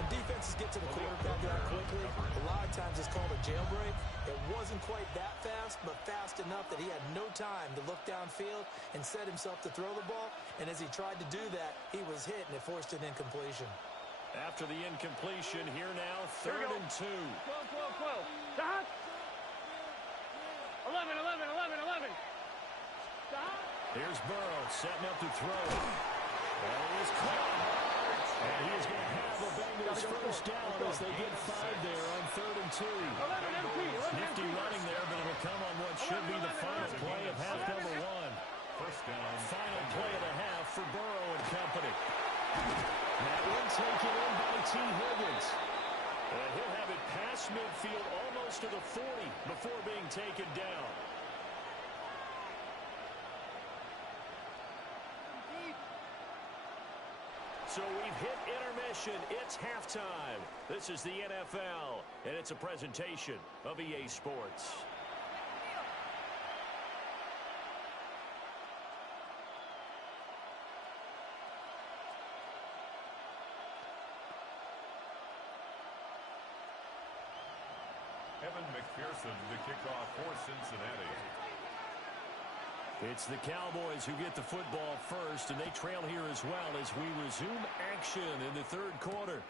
When defenses get to the quarterback that quickly, a lot of times it's called a jailbreak. It wasn't quite that fast, but fast enough that he had no time to look downfield and set himself to throw the ball. And as he tried to do that, he was hit, and it forced an incompletion. After the incompletion, here now, 3rd and 2. 12. Stop. 11. Stop. Here's Burrow setting up to throw. And he is caught. And he is going to have a Bengals first down as they get 5 there on 3rd and 2. Nifty running there, but it'll come on what should be the final play of half number 1. First down. Final play of the half for Burrow and company. That one taken in by T. Higgins. And he'll have it past midfield almost to the 40 before being taken down. So we've hit intermission. It's halftime. This is the NFL, and it's a presentation of EA Sports. Evan McPherson to kick off for Cincinnati. It's the Cowboys who get the football first, and they trail here as well as we resume action in the 3rd quarter.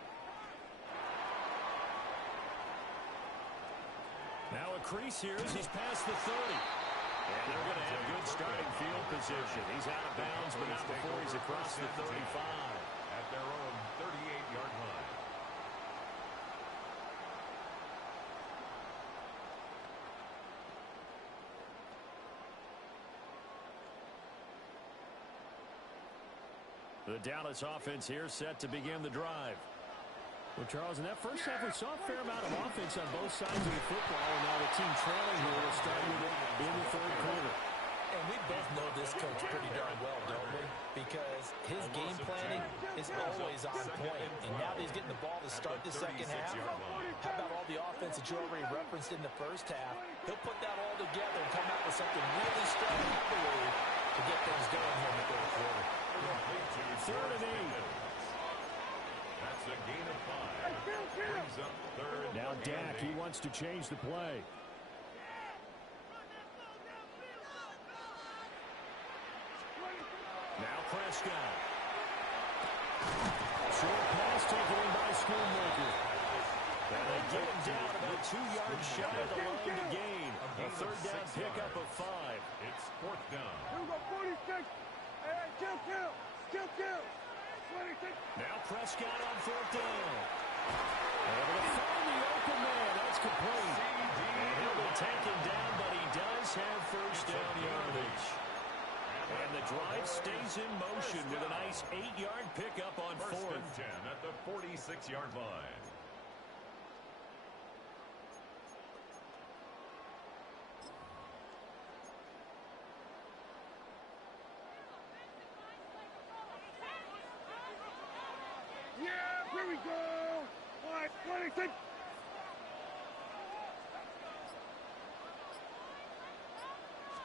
Now a crease here as he's past the 30. And they're going to have good starting field position. He's out of bounds, but it's before he's across the 35. At their own 38-yard line. The Dallas offense here set to begin the drive. Well, Charles, in that first half, we saw a fair amount of offense on both sides of the football, and now the team trailing here will start with it in the 3rd quarter. And we both know this coach pretty darn well, don't we? Because his game planning is always on point. And now that he's getting the ball to start the second half, how about all the offense that you already referenced in the first half? He'll put that all together and come out with something really strong, I believe, to get things going here in the 3rd quarter. 3rd and 8. That's a gain of 5. Brings up 3rd. Now Dak, he wants to change the play. Now Prescott. Short pass taken in by Schoonmaker. And they get him down about 2 yards shy of the line to gain. A 3rd down pickup of 5. It's 4th down. Here we go, 46. Hey, kill. 26. Now Prescott on 4th down. Able to find the open man. That's complete. And he'll be taken down, but he does have first down yardage. And the drive stays in motion with a nice 8-yard pickup on 4th. First and 10 at the 46-yard line. Yeah, here we go. 26.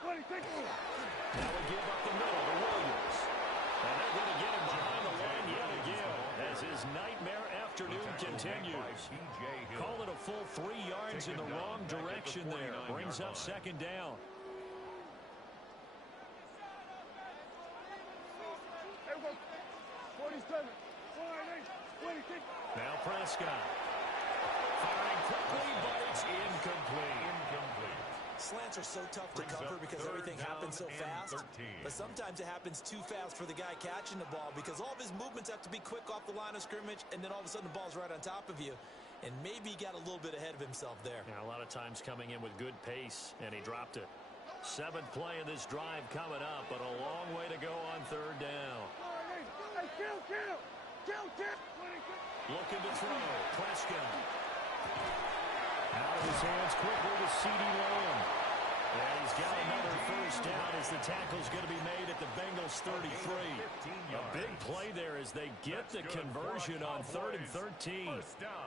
Now we give up the middle to Williams. And they're going to get him behind the line yet again as his nightmare afternoon continues. Call it a full 3 yards in the wrong direction there. Brings up 2nd down. There we go. 47. 26. Now Prescott. Firing quickly, but it's incomplete. Slants are so tough to cover because everything happens so fast. 13. But sometimes it happens too fast for the guy catching the ball because all of his movements have to be quick off the line of scrimmage, and then all of a sudden the ball's right on top of you. And maybe he got a little bit ahead of himself there. Yeah, a lot of times coming in with good pace, and he dropped it. 7th play of this drive coming up, but a long way to go on 3rd down. Hey, kill. 26. Looking to throw. Prescott. Out of his hands quickly to CeeDee Lamb. And he's got another first down as as the tackle's going to be made at the Bengals 33. A big play there as they get the conversion on 3rd and 13.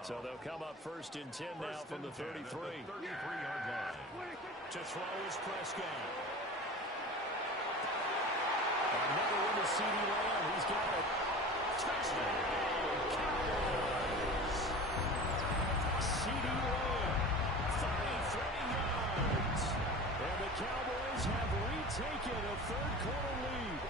So they'll come up 1st and 10 now from the 33. 33-yard line. To throw is Prescott. Another one to C.D. Lamb. He's got it. Touchdown, Cowboys. C.D. Lamb, 33 yards. And the Cowboys have retaken a third-quarter lead.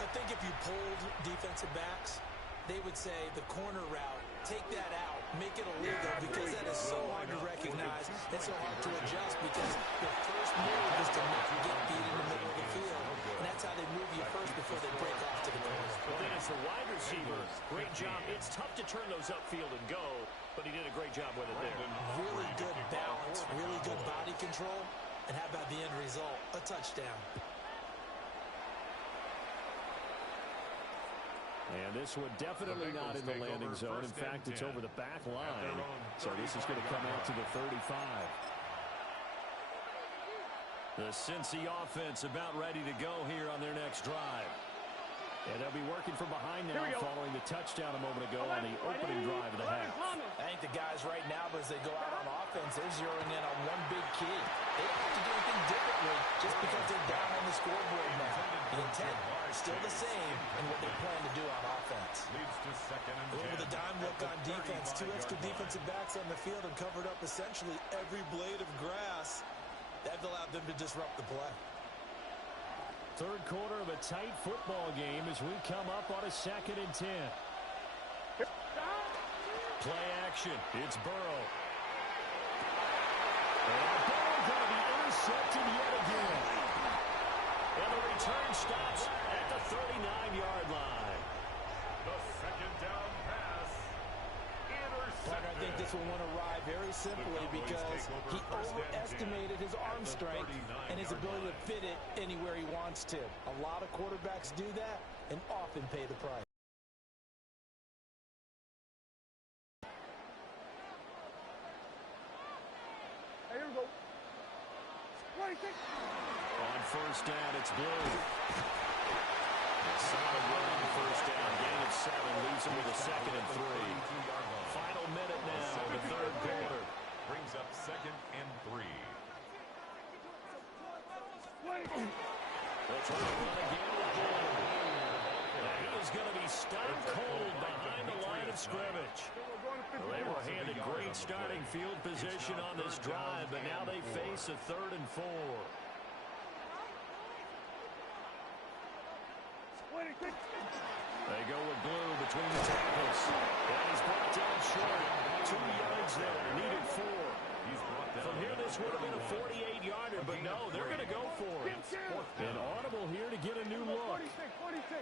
I think if you polled defensive backs, they would say the corner route, take that out, make it illegal, because that is so hard to recognize and so hard to adjust, because the first move is to not get beat in the middle of the field. And that's how they move you first before they break off to the corner. Well, then as the wide receiver, great job. It's tough to turn those upfield and go, but he did a great job with it there. Really good balance, really good body control, and how about the end result? A touchdown. And this one definitely not in the landing zone. In fact, it's over the back line. So this is going to come out to the 35. The Cincy offense about ready to go here on their next drive. And they'll be working from behind now following the touchdown a moment ago on the opening drive of the half. I think the guys right now, as they go out on offense, they're zeroing in on one big key. They don't have to do anything differently just because they're down on the scoreboard now. The intent is still the same in what they plan to do on offense. A little bit of dime look on defense. 2 extra defensive backs on the field and covered up essentially every blade of grass. That allowed them to disrupt the play. Third quarter of a tight football game as we come up on a 2nd and 10. Play action. It's Burrow. And Burrow going to be intercepted yet again. And the return stops at the 39-yard line. The second down pass. Parker, I think this will want to ride very simply because he overestimated his arm strength and his ability to fit it anywhere he wants to. A lot of quarterbacks do that and often pay the price. Here we go. 26. On first down, it's Blue. Solid run on first down. Gain of 7 leaves him with a 2nd and 3. Final minute now, the third quarter. Brings up 2nd and 3. They'll try to run again with Blue. He is going to be stone cold behind the line of scrimmage. Well, they were handed great starting field position on this drive, but now they face a 3rd and 4. They go with Blue between the tackles. And he's brought down short. 2 yards there. Needed 4. From here, this would have been a 48-yarder, but no, they're going to go for it. An audible here to get a new look. 46.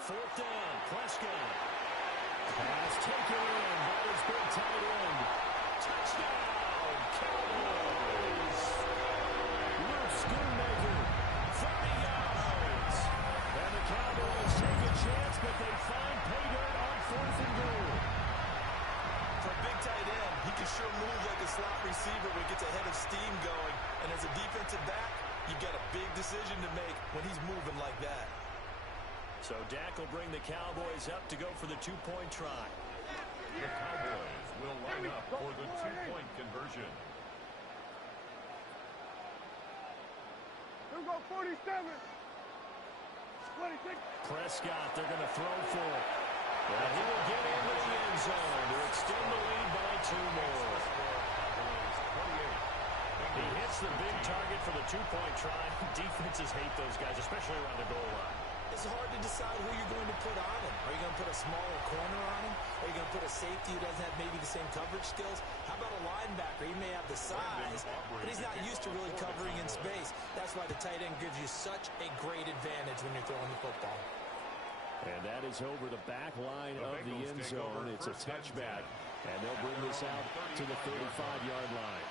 Fourth down, Prescott. Pass taken in by his big tight end. Touchdown, Cowboys. Luke Schoonmaker, 30 yards. And the Cowboys take a chance, but they find pay dirt on 4th and goal. For a big tight end, he can sure move like a slot receiver when he gets a head of steam going. And as a defensive back, you've got a big decision to make when he's moving like that. So Dak will bring the Cowboys up to go for the 2-point try. The Cowboys will line up for the 2-point conversion. Here we go, 47. 26. Prescott, they're going to throw for it. And he will get into the end zone to extend the lead by 2 more. He hits the big target for the 2-point try. Defenses hate those guys, especially around the goal line. It's hard to decide who you're going to put on him. Are you going to put a smaller corner on him? Are you going to put a safety who doesn't have maybe the same coverage skills? How about a linebacker? He may have the size, but he's not used to really covering in space. That's why the tight end gives you such a great advantage when you're throwing the football. And that is over the back line of the end zone. It's a touchback, and they'll bring this out to the 35-yard line.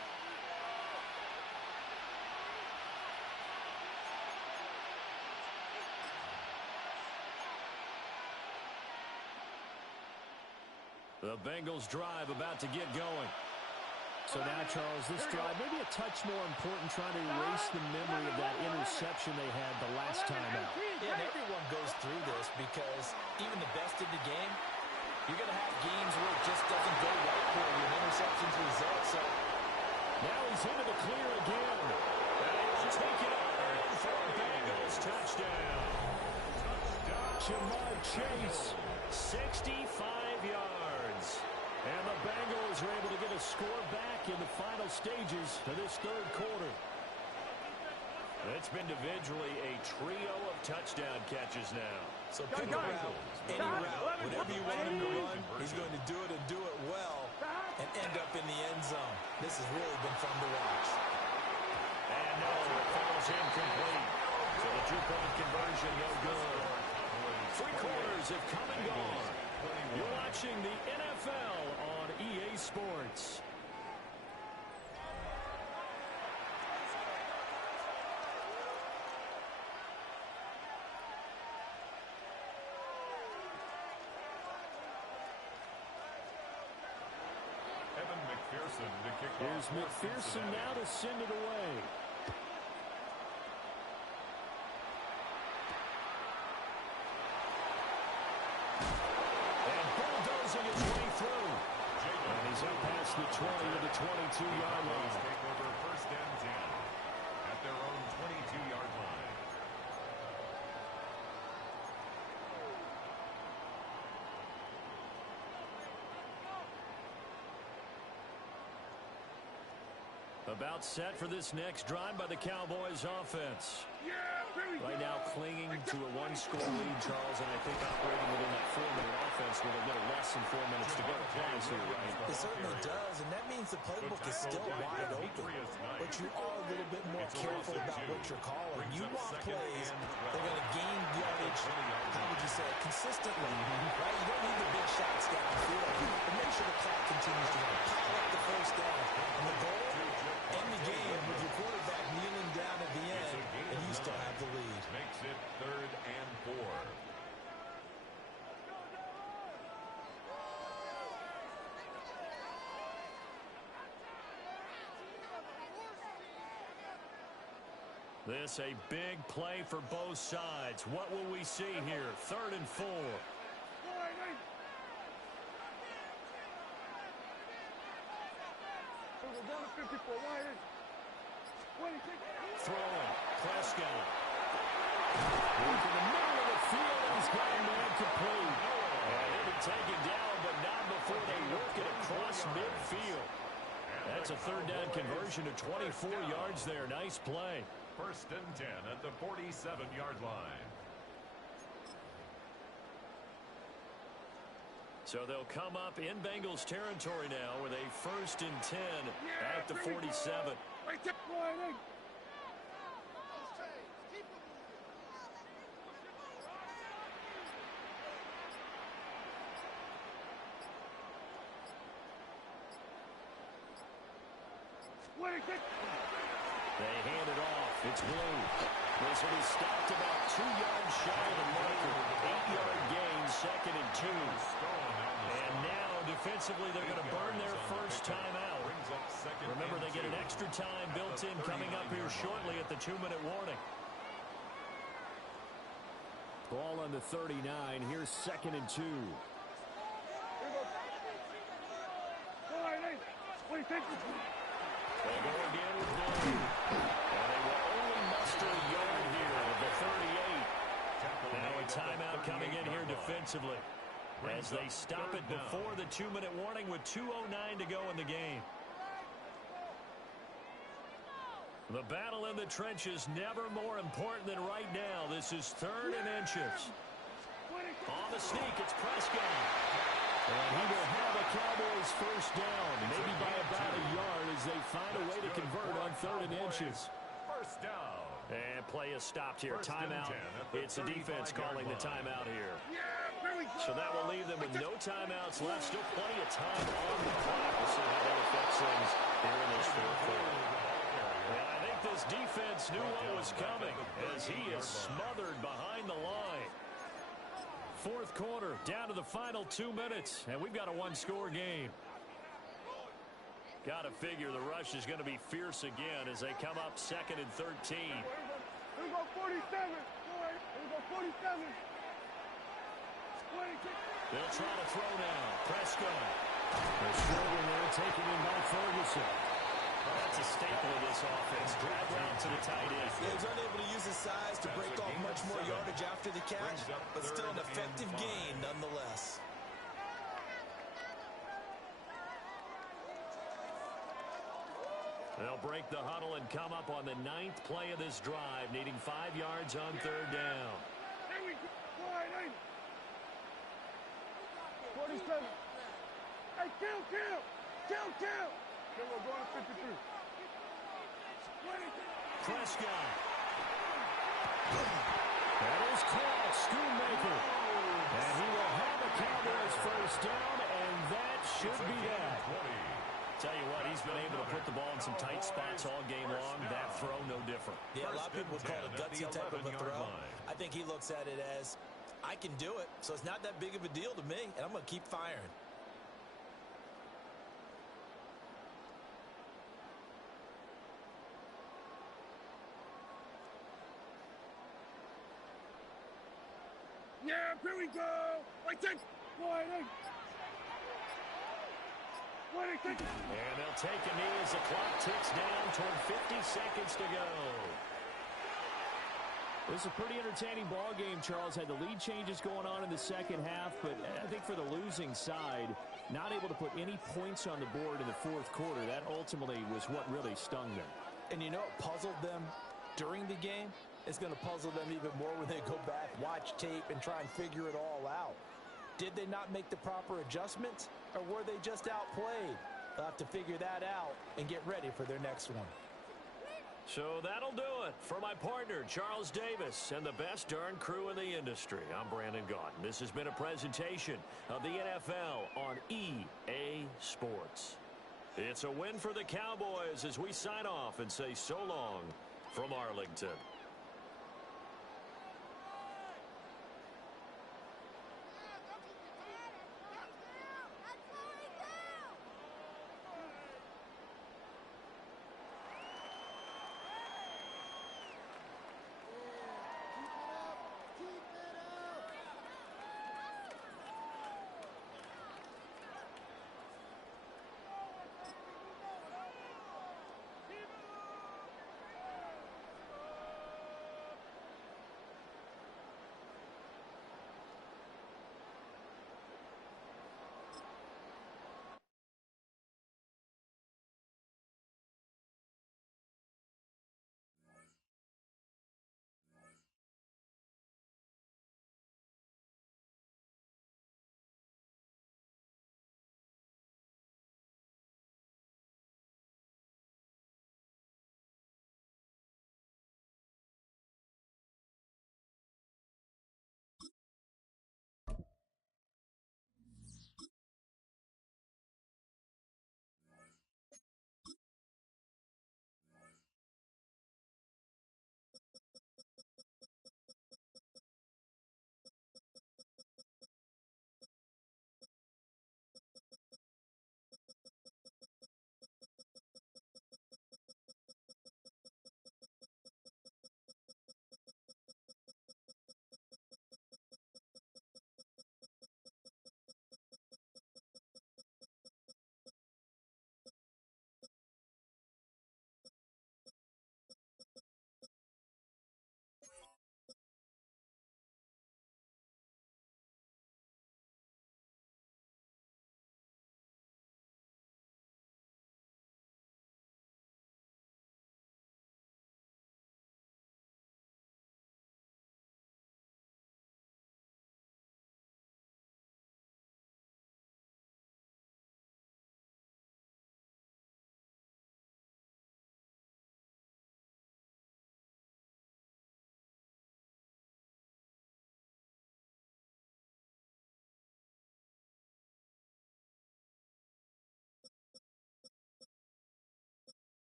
The Bengals drive about to get going. So now, Charles, this drive maybe a touch more important, trying to erase the memory of that interception they had the last time out. Yeah, and everyone goes through this because even the best in the game, you're going to have games where it just doesn't go right for you and interceptions result. So now he's into the clear again. And he'll take it on for a Bengals touchdown. Jamar Chase, 65 yards. And the Bengals are able to get a score back in the final stages of this third quarter. It's been individually a trio of touchdown catches now. So pick a route, any route, whatever you want him to run, he's going to do it and do it well and end up in the end zone. This has really been fun to watch. And no, it falls incomplete. So the two-point conversion, no good. Three quarters have come and gone. You're watching the NFL on EA Sports. Here's McPherson now to send it away. And bulldozing his way through. And he's up past the 20 to the 22-yard line. Take over first and 10 at their own 22-yard line. About set for this next drive by the Cowboys offense. Right now clinging to a one-score lead, Charles, and I think operating within that 4-minute offense with a little less than 4 minutes to go applies here, right? It certainly does, and that means the playbook is still wide open. But you are a little bit more careful about what you're calling. You want plays that are going to gain yardage, how would you say it, consistently, right? You don't need the big shots downfield, but make sure the clock continues to run. Pile up the first down. And the goal, end the game with your quarterback kneeling down at the end, and you still have the lead. Makes it 3rd and 4. This a big play for both sides. What will we see here? 3rd and 4. Throwing. Prescott. Into the middle of the field, and he's got a man complete. And he'll be taken down, but not before they work it across midfield. That's a 3rd down conversion to 24 yards there. Nice play. 1st and 10 at the 47-yard line. So they'll come up in Bengals territory now with a 1st and 10 at the 47. They hand it off. It's Blue. This will be stopped about 2 yards shy of the marker. 8-yard gain, 2nd and 2. And now, defensively, they're going to burn their first timeout. Remember, they get an extra time built in coming up here shortly at the 2-minute warning. Ball on the 39. Here's 2nd and 2. They go again with Blue. And they will only muster a yard here with the 38. Now a timeout coming in here defensively as they stop it before the 2-minute warning with 2:09 to go in the game. The battle in the trenches never more important than right now. This is 3rd and inches. On the sneak, it's Prescott. And he will have a Cowboys first down, maybe by about a yard as they find a way to convert on 3rd and inches. First down. And play is stopped here. Timeout. It's the defense calling the timeout here. So that will leave them with no timeouts left. Still plenty of time on the clock. We'll see how that affects things here in this 4th quarter. And I think this defense knew what was coming as he is smothered behind the line. 4th quarter, down to the final 2 minutes, and we've got a 1-score game. Got to figure the rush is going to be fierce again as they come up 2nd and 13. Here we go 47. Here we go 47. They'll try to throw now. Prescott. They're struggling there, taken in by Ferguson. That's a staple of this offense. Drag route to the tight end. Yeah, he's unable to use his size to break off much more yardage after the catch, but still an effective gain nonetheless. They'll break the huddle and come up on the 9th play of this drive, needing 5 yards on 3rd down. 47. Hey, kill. We're going to 53. Prescott. That is caught. Schoonmaker. And he will have a Cowboys first down, and that should be that. Tell you what, he's been able to put the ball in some tight spots all game long. That throw, no different. Yeah, a lot of people would call it a gutsy type of a throw. I think he looks at it as, I can do it, so it's not that big of a deal to me, and I'm going to keep firing. Yeah, here we go. Like this. And they'll take a knee as the clock ticks down toward 50 seconds to go. It was a pretty entertaining ball game, Charles. Had the lead changes going on in the second half, but I think for the losing side, not able to put any points on the board in the 4th quarter, that ultimately was what really stung them. And you know what puzzled them during the game? It's going to puzzle them even more when they go back, watch tape, and try and figure it all out. Did they not make the proper adjustments, or were they just outplayed? They'll have to figure that out and get ready for their next one. So that'll do it for my partner, Charles Davis, and the best darn crew in the industry. I'm Brandon Gaudin. This has been a presentation of the NFL on EA Sports. It's a win for the Cowboys as we sign off and say so long from Arlington.